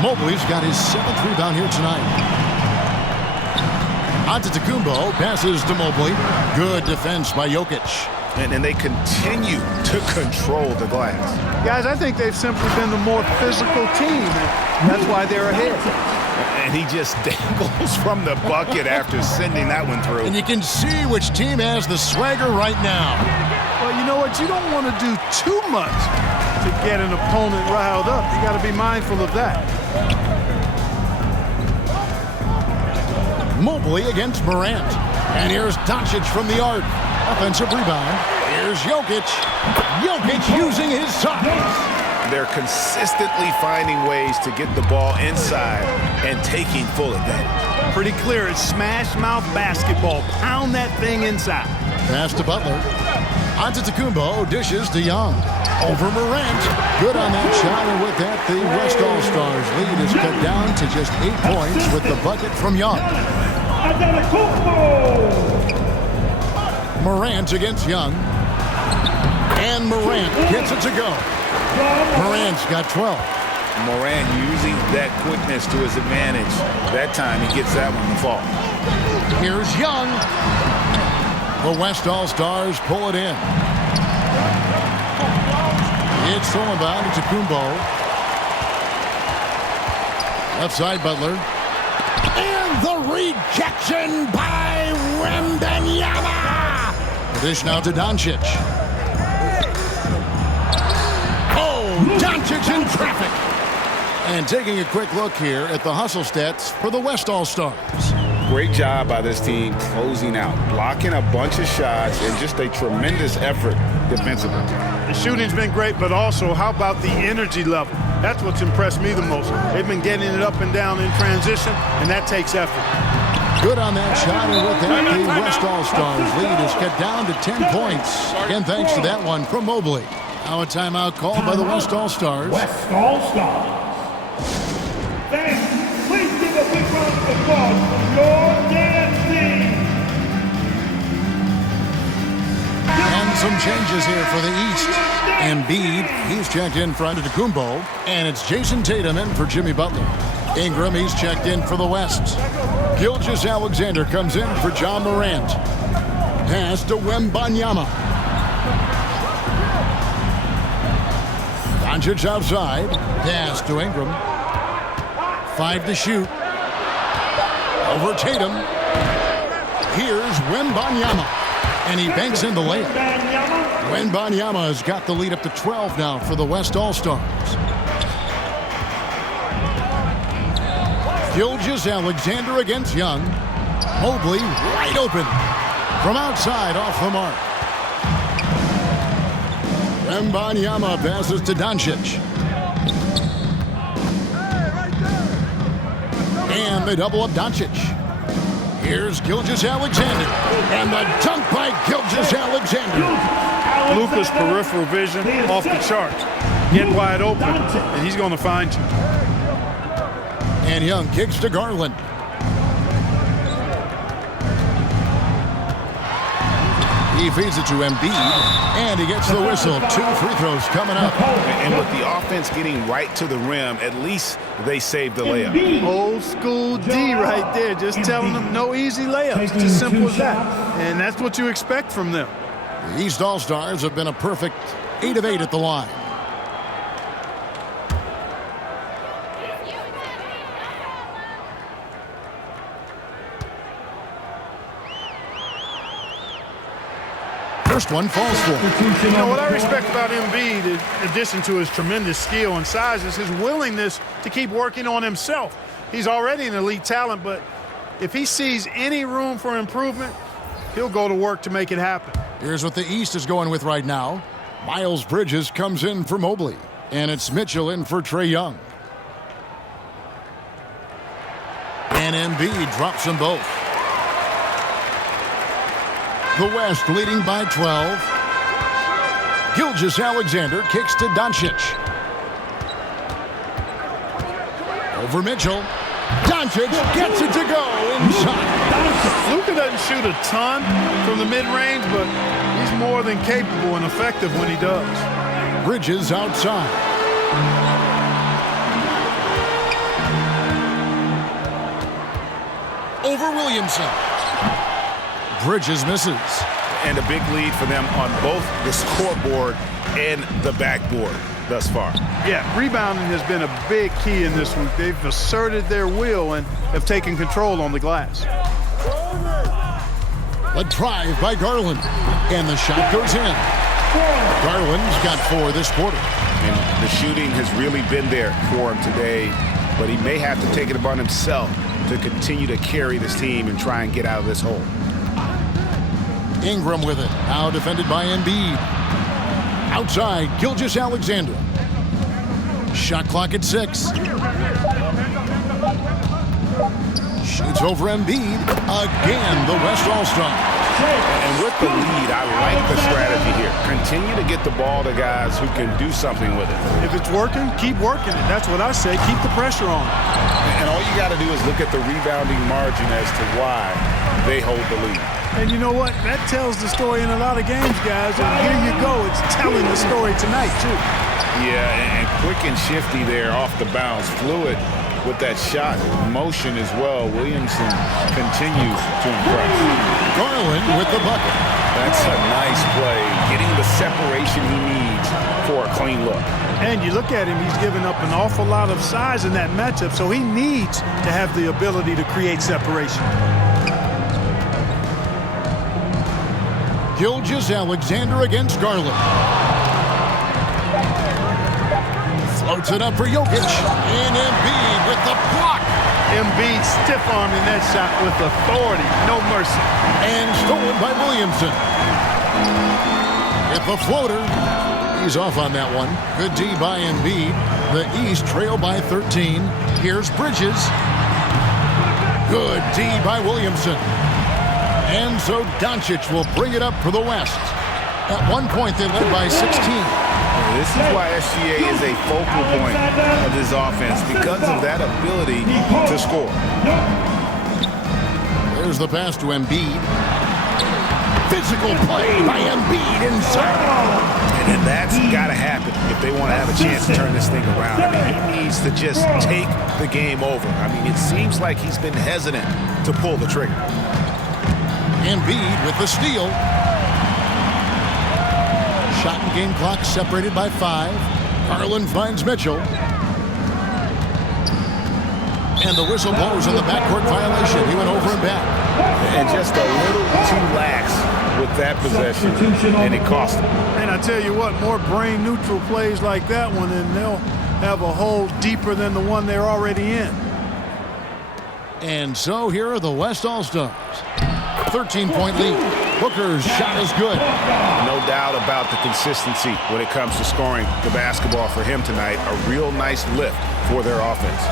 Mobley's got his 7th rebound here tonight. Antetokounmpo passes to Mobley. Good defense by Jokic. And they continue to control the glass. Guys, I think they've simply been the more physical team. That's why they're ahead. And he just dangles from the bucket after sending that one through. And you can see which team has the swagger right now. Well, you know what? You don't want to do too much to get an opponent riled up. You got to be mindful of that. Mobley against Morant. And here's Doncic from the arc. Offensive rebound. Here's Jokic. Jokic using his size. They're consistently finding ways to get the ball inside and taking full advantage. Pretty clear. It's smash mouth basketball. Pound that thing inside. Pass to Butler. Antetokounmpo dishes to Young. Over Morant. Good on that shot, and with that, the West All-Stars lead is cut down to just 8 points with the bucket from Young. Morant against Young. And Morant gets it to go. Morant's got 12. Morant using that quickness to his advantage. That time he gets that one to fall. Here's Young. The West All-Stars pull it in. It's thrown by Antetokounmpo. Left side, Butler. And the rejection by Wembanyama. Dish now to Doncic. Oh, Doncic in traffic. And taking a quick look here at the hustle stats for the West All-Stars. Great job by this team closing out, blocking a bunch of shots, and just a tremendous effort defensively. The shooting's been great, but also how about the energy level? That's what's impressed me the most. They've been getting it up and down in transition, and that takes effort. Good on that shot, and with that, the West All-Stars lead is cut down to 10 points. Again, thanks to that one from Mobley. Now a timeout called by the West All-Stars. West All-Stars. Thanks. Please give a big round of applause for your dance team. And some changes here for the East. Embiid, he's checked in for Antetokounmpo, and it's Jason Tatum in for Jimmy Butler. Ingram, he's checked in for the West. Gilgeous-Alexander comes in for John Morant. Pass to Wembanyama. Doncic outside. Pass to Ingram. 5 to shoot. Over Tatum. Here's Wembanyama. And he banks in the layup. Wembanyama has got the lead up to 12 now for the West All-Stars. Gilgeous-Alexander against Young. Mobley wide open. From outside off the mark. Wembanyama passes to Doncic. And they double up Doncic. Here's Gilgeous-Alexander. And the dunk by Gilgeous-Alexander. Luka's peripheral vision off the charts. Get wide open, and he's going to find you. And Young kicks to Garland. He feeds it to Embiid, and he gets the whistle. 2 free throws coming up. And with the offense getting right to the rim, at least they saved the layup. Old school D right there, just telling them no easy layups. It's as simple as that. And that's what you expect from them. The East All-Stars have been a perfect 8 of 8 at the line. First one falls for him. You know, what I respect about Embiid, in addition to his tremendous skill and size, is his willingness to keep working on himself. He's already an elite talent, but if he sees any room for improvement, he'll go to work to make it happen. Here's what the East is going with right now. Miles Bridges comes in for Mobley, and it's Mitchell in for Trae Young. And Embiid drops them both. The West leading by 12. Gilgeous-Alexander kicks to Doncic. Over Mitchell. Doncic gets it to go inside. Luka doesn't shoot a ton from the mid-range, but he's more than capable and effective when he does. Bridges outside. Over Williamson. Bridges misses. And a big lead for them on both the scoreboard and the backboard thus far. Yeah, rebounding has been a big key in this week. They've asserted their will and have taken control on the glass. A drive by Garland. And the shot goes in. Garland's got 4 this quarter. And the shooting has really been there for him today, but he may have to take it upon himself to continue to carry this team and try and get out of this hole. Ingram with it. Now defended by Embiid. Outside, Gilgeous-Alexander. Shot clock at 6. Shoots over Embiid. Again, the West All-Star. And with the lead, I like the strategy here. Continue to get the ball to guys who can do something with it. If it's working, keep working it. That's what I say. Keep the pressure on. And all you got to do is look at the rebounding margin as to why they hold the lead. And you know what? That tells the story in a lot of games, guys. And here you go. It's telling the story tonight, too. Yeah, and quick and shifty there off the bounce. Fluid with that shot motion as well. Williamson continues to impress. Garland with the bucket. That's a nice play. Getting the separation he needs for a clean look. And you look at him, he's given up an awful lot of size in that matchup, so he needs to have the ability to create separation. Gilgeous-Alexander against Garland. Floats it up for Jokic. And Embiid with the block. Embiid stiff-arming that shot with authority. No mercy. And stolen by Williamson. With the floater. He's off on that one. Good D by Embiid. The East trail by 13. Here's Bridges. Good D by Williamson. And so Doncic will bring it up for the West. At one point, they led by 16. This is why SGA is a focal point of this offense, because of that ability to score. There's the pass to Embiid. Physical play by Embiid inside. And that's got to happen if they want to have a chance to turn this thing around. I mean, he needs to just take the game over. I mean, it seems like he's been hesitant to pull the trigger. Embiid with the steal. Shot and game clock separated by 5. Garland finds Mitchell. And the whistle blows on the backcourt violation. He went over and back. And just a little too lax with that possession, and it cost him. And I tell you what, more brain-neutral plays like that one, and they'll have a hole deeper than the one they're already in. And so here are the West All-Stars. 13-point lead. Booker's shot is good. No doubt about the consistency when it comes to scoring the basketball for him tonight. A real nice lift for their offense.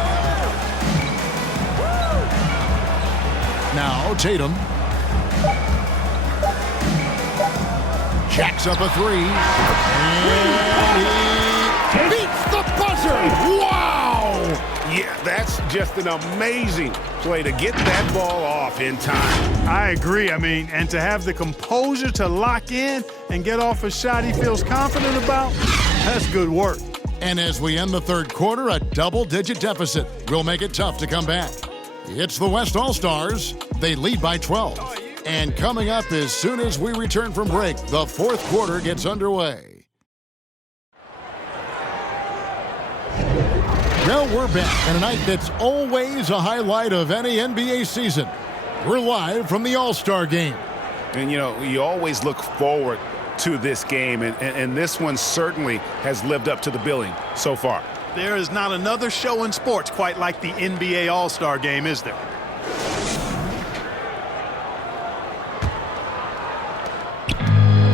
Now Tatum. Jacks up a 3. And he beats the buzzer. Wow! Yeah, that's just an amazing play to get that ball off in time. I agree. I mean, and to have the composure to lock in and get off a shot he feels confident about, that's good work. And as we end the third quarter, a double-digit deficit will make it tough to come back. It's the West All-Stars. They lead by 12. And coming up as soon as we return from break, the fourth quarter gets underway. Well, we're back on a night that's always a highlight of any NBA season. We're live from the All-Star Game. And, you know, you always look forward to this game, and this one certainly has lived up to the billing so far. There is not another show in sports quite like the NBA All-Star Game, is there?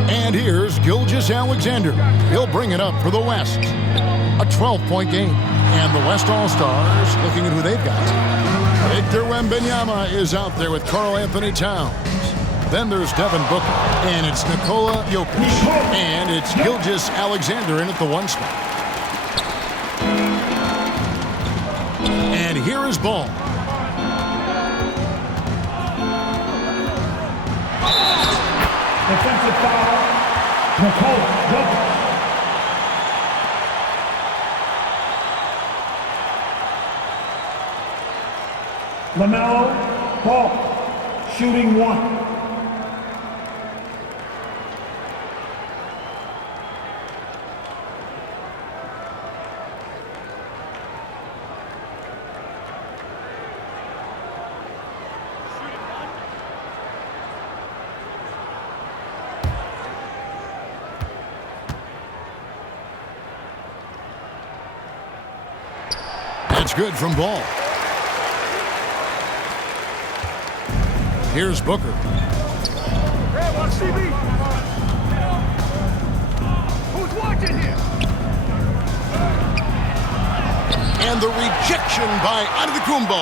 And here's Gilgeous-Alexander. He'll bring it up for the West. A 12-point game. And the West All-Stars looking at who they've got. Victor Wembanyama is out there with Karl Anthony Towns. Then there's Devin Booker. And it's Nikola Jokic. And it's Gilgeous Alexander in at the 1 spot. And here is Ball. Defensive foul, Nikola Jokic. LaMelo Ball, shooting 1. That's good from Ball. Here's Booker. Hey, watch TV. Who's watching here? And the rejection by Antetokounmpo.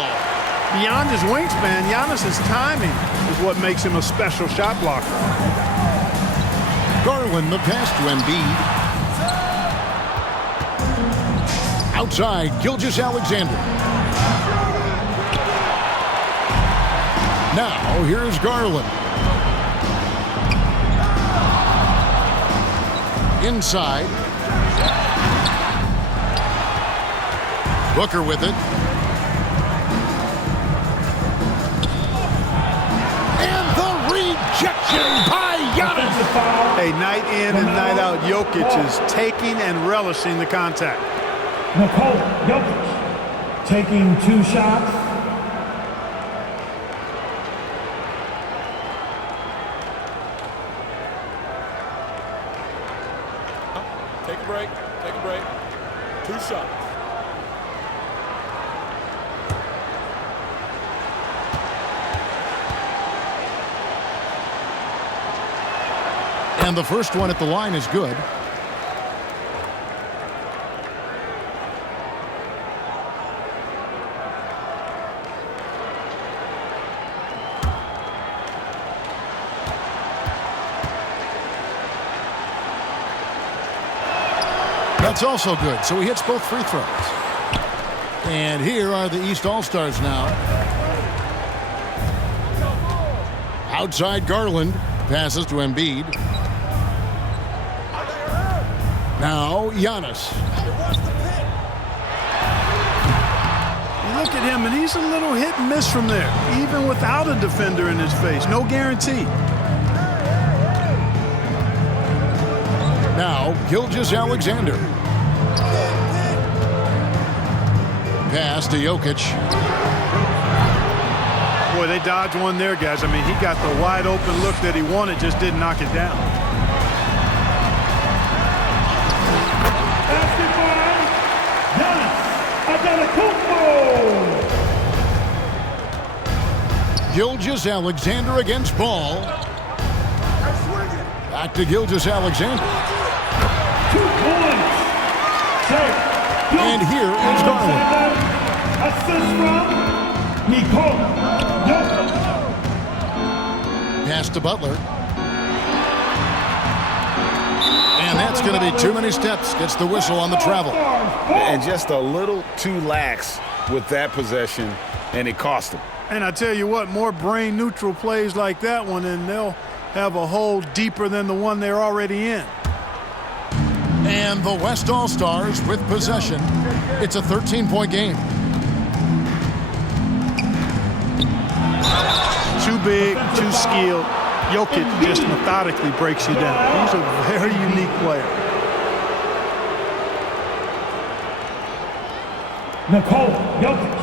Beyond his wingspan, Giannis's timing is what makes him a special shot blocker. Garland the pass to Embiid. Outside, Gilgeous Alexander. Now, here's Garland. Inside. Booker with it. And the rejection by Giannis. Hey, night in and night out, Jokic is taking and relishing the contact. Nikola Jokic taking 2 shots. Take a break. Take a break. 2 shots. And the first one at the line is good. That's also good, so he hits both free throws. And here are the East All-Stars now. Outside Garland, passes to Embiid. Now Giannis. You look at him, and he's a little hit and miss from there, even without a defender in his face. No guarantee. Now Gilgeous Alexander. Pass to Jokic. Boy, they dodged one there, guys. I mean, he got the wide open look that he wanted, just didn't knock it down. Gilgeous Alexander against Ball. Back to Gilgeous Alexander. 2 points. And here is Garland. Assist from Nikola Jokic. Pass to Butler. And that's going to be too many steps. Gets the whistle on the travel. And just a little too lax with that possession, and it cost him. And I tell you what, more brain-neutral plays like that one, and they'll have a hole deeper than the one they're already in. And the West All-Stars with possession. It's a 13-point game. Too big, too skilled. Jokic just methodically breaks you down. He's a very unique player. Nikola Jokic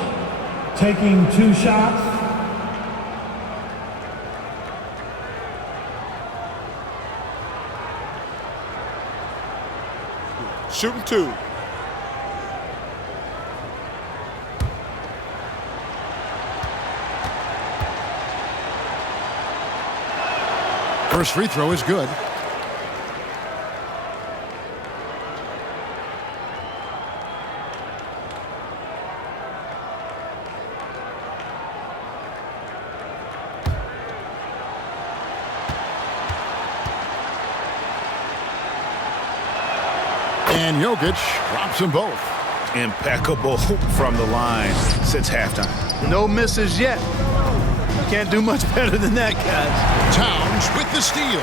taking 2 shots. Shooting 2. First free throw is good. And Jokic drops them both. Impeccable from the line since halftime. No misses yet. Can't do much better than that, guys. Towns with the steal.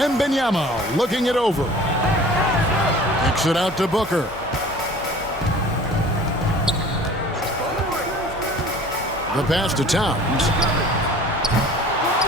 Wembanyama looking it over. Kicks it out to Booker. The pass to Towns.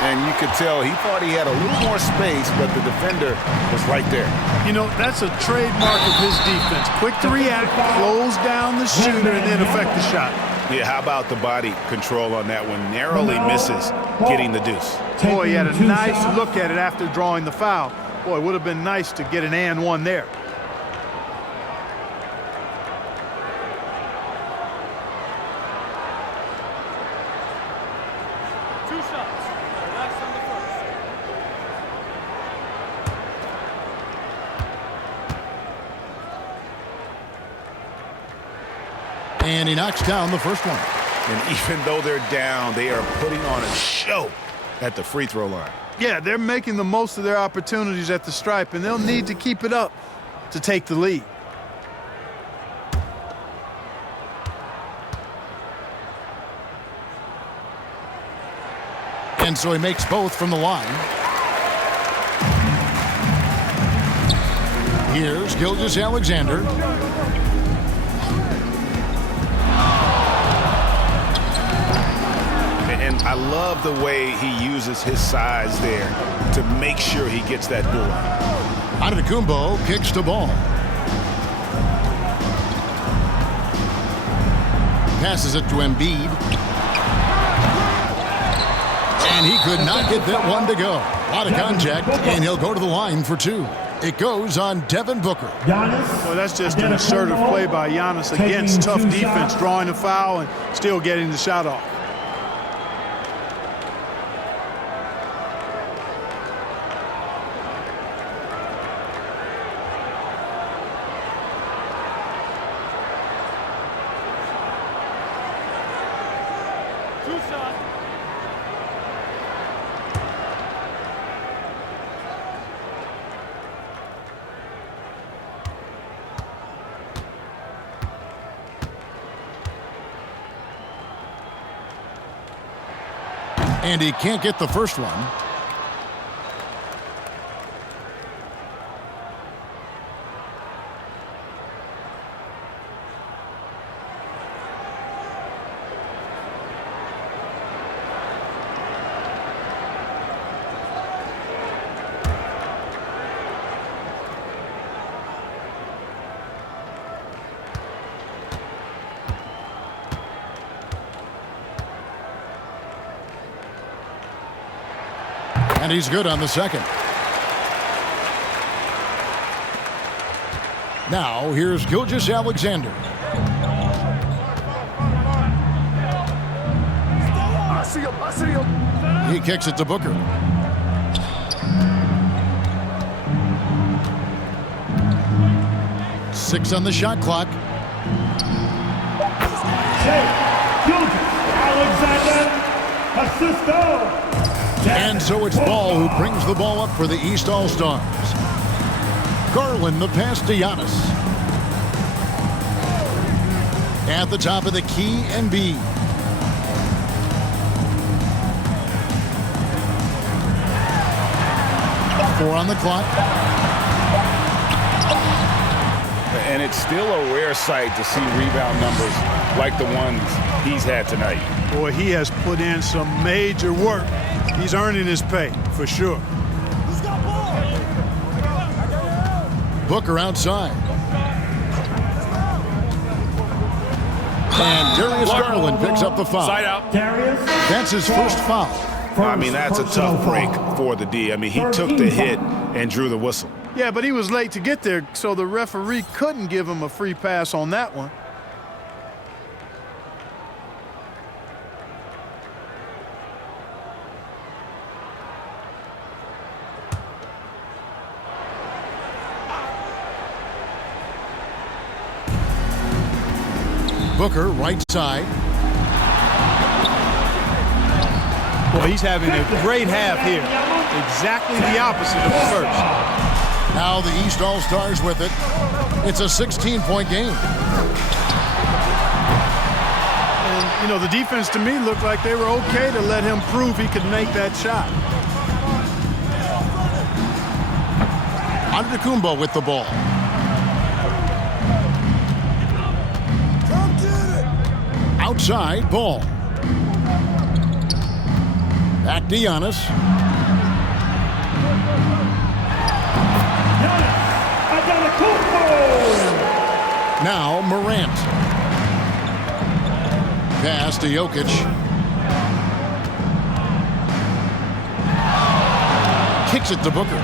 And you could tell he thought he had a little more space, but the defender was right there. You know, that's a trademark of his defense. Quick to react, close down the shooter, and then affect the shot. Yeah, how about the body control on that one? Narrowly misses getting the deuce. Boy, he had a nice look at it after drawing the foul. Boy, it would have been nice to get an and one there. And he knocks down the first one. And even though they're down, they are putting on a show at the free throw line. Yeah, they're making the most of their opportunities at the stripe, and they'll need to keep it up to take the lead. And so he makes both from the line. Here's Gilgeous-Alexander. And I love the way he uses his size there to make sure he gets that board. Antetokounmpo kicks the ball. Passes it to Embiid. And he could not get that one to go. A lot of contact, and he'll go to the line for two. It goes on Devin Booker. Well, that's just an assertive play by Giannis against tough defense, drawing a foul and still getting the shot off. And he can't get the first one. And he's good on the second. Now, here's Gilgeous-Alexander. He kicks it to Booker. Six on the shot clock. Gilgeous-Alexander, assist. And so it's Ball who brings the ball up for the East All-Stars. Garland the pass to Giannis. At the top of the key, Embiid. Four on the clock. And it's still a rare sight to see rebound numbers like the ones he's had tonight. Boy, he has put in some major work. He's earning his pay, for sure. Booker outside. And Darius Garland picks up the foul. Side out. That's his first foul. I mean, that's a tough break for the D. I mean, he took the hit and drew the whistle. Yeah, but he was late to get there, so the referee couldn't give him a free pass on that one. Booker, right side. Boy, he's having a great half here. exactly the opposite of the first. Now the East All-Stars with it. It's a 16-point game. And, you know, the defense to me looked like they were okay to let him prove he could make that shot. Antetokounmpo with the ball. Outside, ball. Back to Giannis. Now Morant. Pass to Jokic. Kicks it to Booker.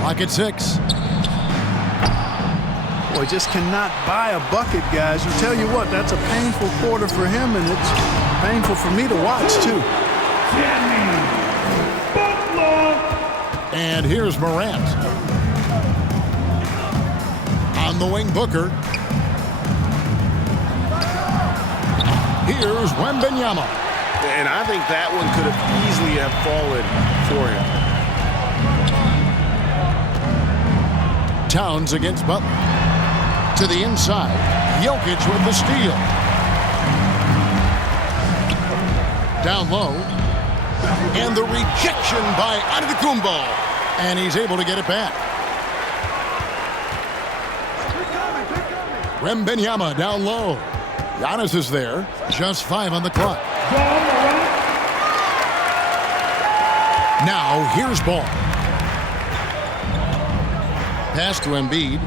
Clock at 6. Boy, just cannot buy a bucket, guys. You tell you what, that's a painful quarter for him, and it's painful for me to watch, too. And here's Morant. On the wing, Booker. Here's Wembanyama. And I think that one could have easily have fallen for him. Towns against Butler. To the inside. Jokic with the steal. Down low. And the rejection by Antetokounmpo. And he's able to get it back. Wembanyama down low. Giannis is there. Just 5 on the clock. Now here's ball. Pass to Embiid.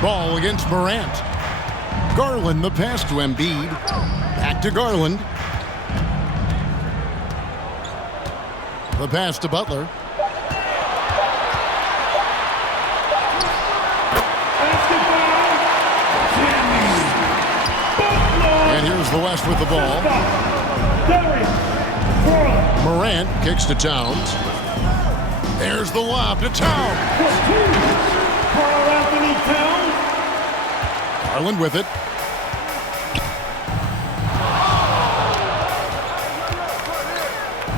Ball against Morant. Garland the pass to Embiid. Back to Garland. The pass to Butler. And here's the West with the ball. Morant kicks to Towns. There's the lob to Towns. Garland with it.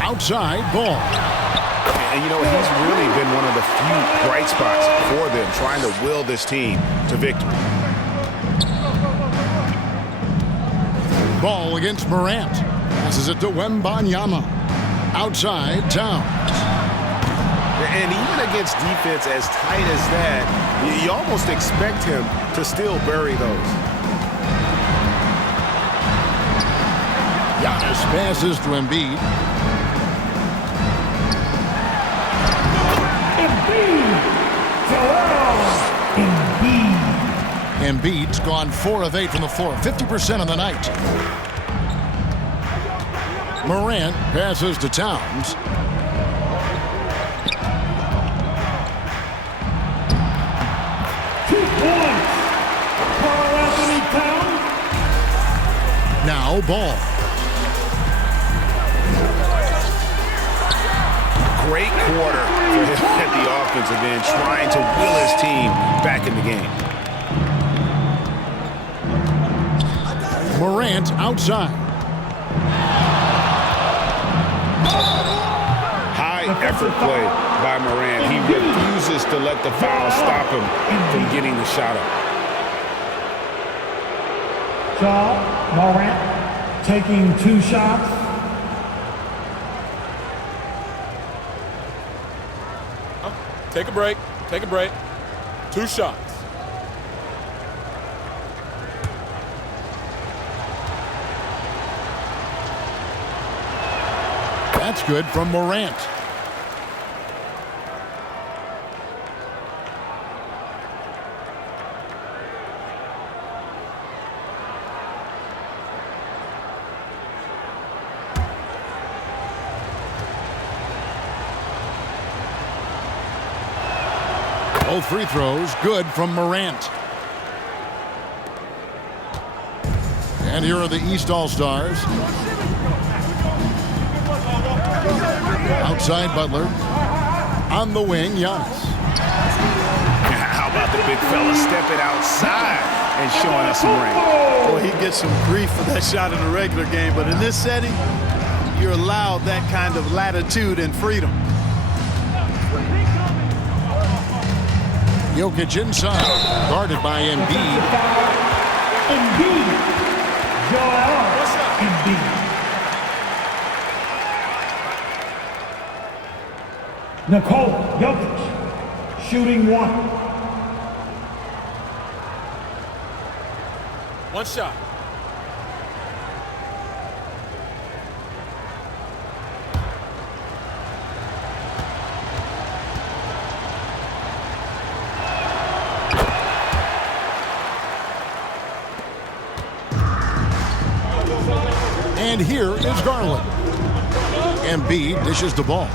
Outside ball. And you know, he's really been one of the few bright spots for them, trying to will this team to victory. Ball against Morant. Passes it to Wembanyama. Outside, Towns. And even against defense as tight as that, you almost expect him to still bury those. Giannis passes to Embiid. Embiid's gone 4 of 8 from the floor, 50% on the night. Morant passes to Towns. Now ball. Great quarter for him at the offensive end, trying to will his team back in the game. Morant outside. High effort play by Morant. He refuses to let the foul stop him from getting the shot up. Morant taking 2 shots. Take a break. Take a break. 2 shots. That's good from Morant. Both free throws good from Morant. And here are the East All-Stars. Outside Butler. On the wing, Giannis. How about the big fella stepping outside and showing us some range. Boy, he gets some grief for that shot in the regular game, but in this setting, you're allowed that kind of latitude and freedom. Jokic inside, guarded by Embiid. Embiid. Joel Embiid. Nikola Jokic, shooting 1. One shot. And here is Garland. Embiid dishes the ball.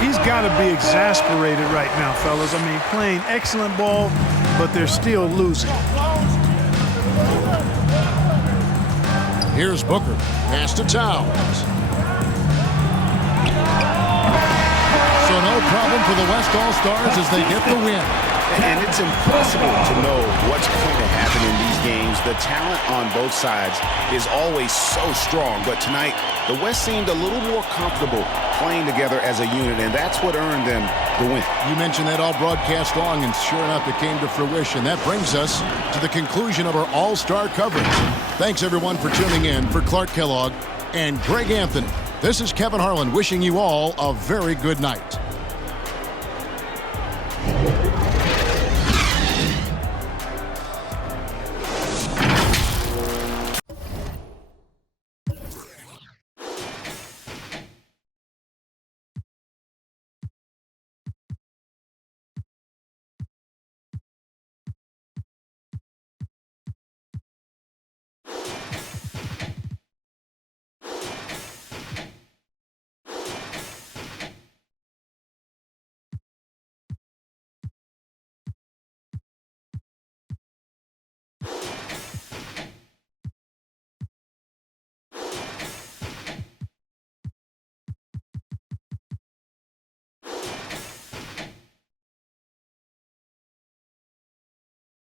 He's got to be exasperated right now, fellas. I mean, playing excellent ball, but they're still losing. Here's Booker. Pass to Towns. So no problem for the West All-Stars as they get the win. And it's impossible to know what's going to happen in these games. The talent on both sides is always so strong, but tonight the West seemed a little more comfortable playing together as a unit, and that's what earned them the win. You mentioned that all broadcast long, and sure enough, it came to fruition. That brings us to the conclusion of our All-Star coverage. Thanks, everyone, for tuning in. For Clark Kellogg and Greg Anthony, this is Kevin Harlan wishing you all a very good night.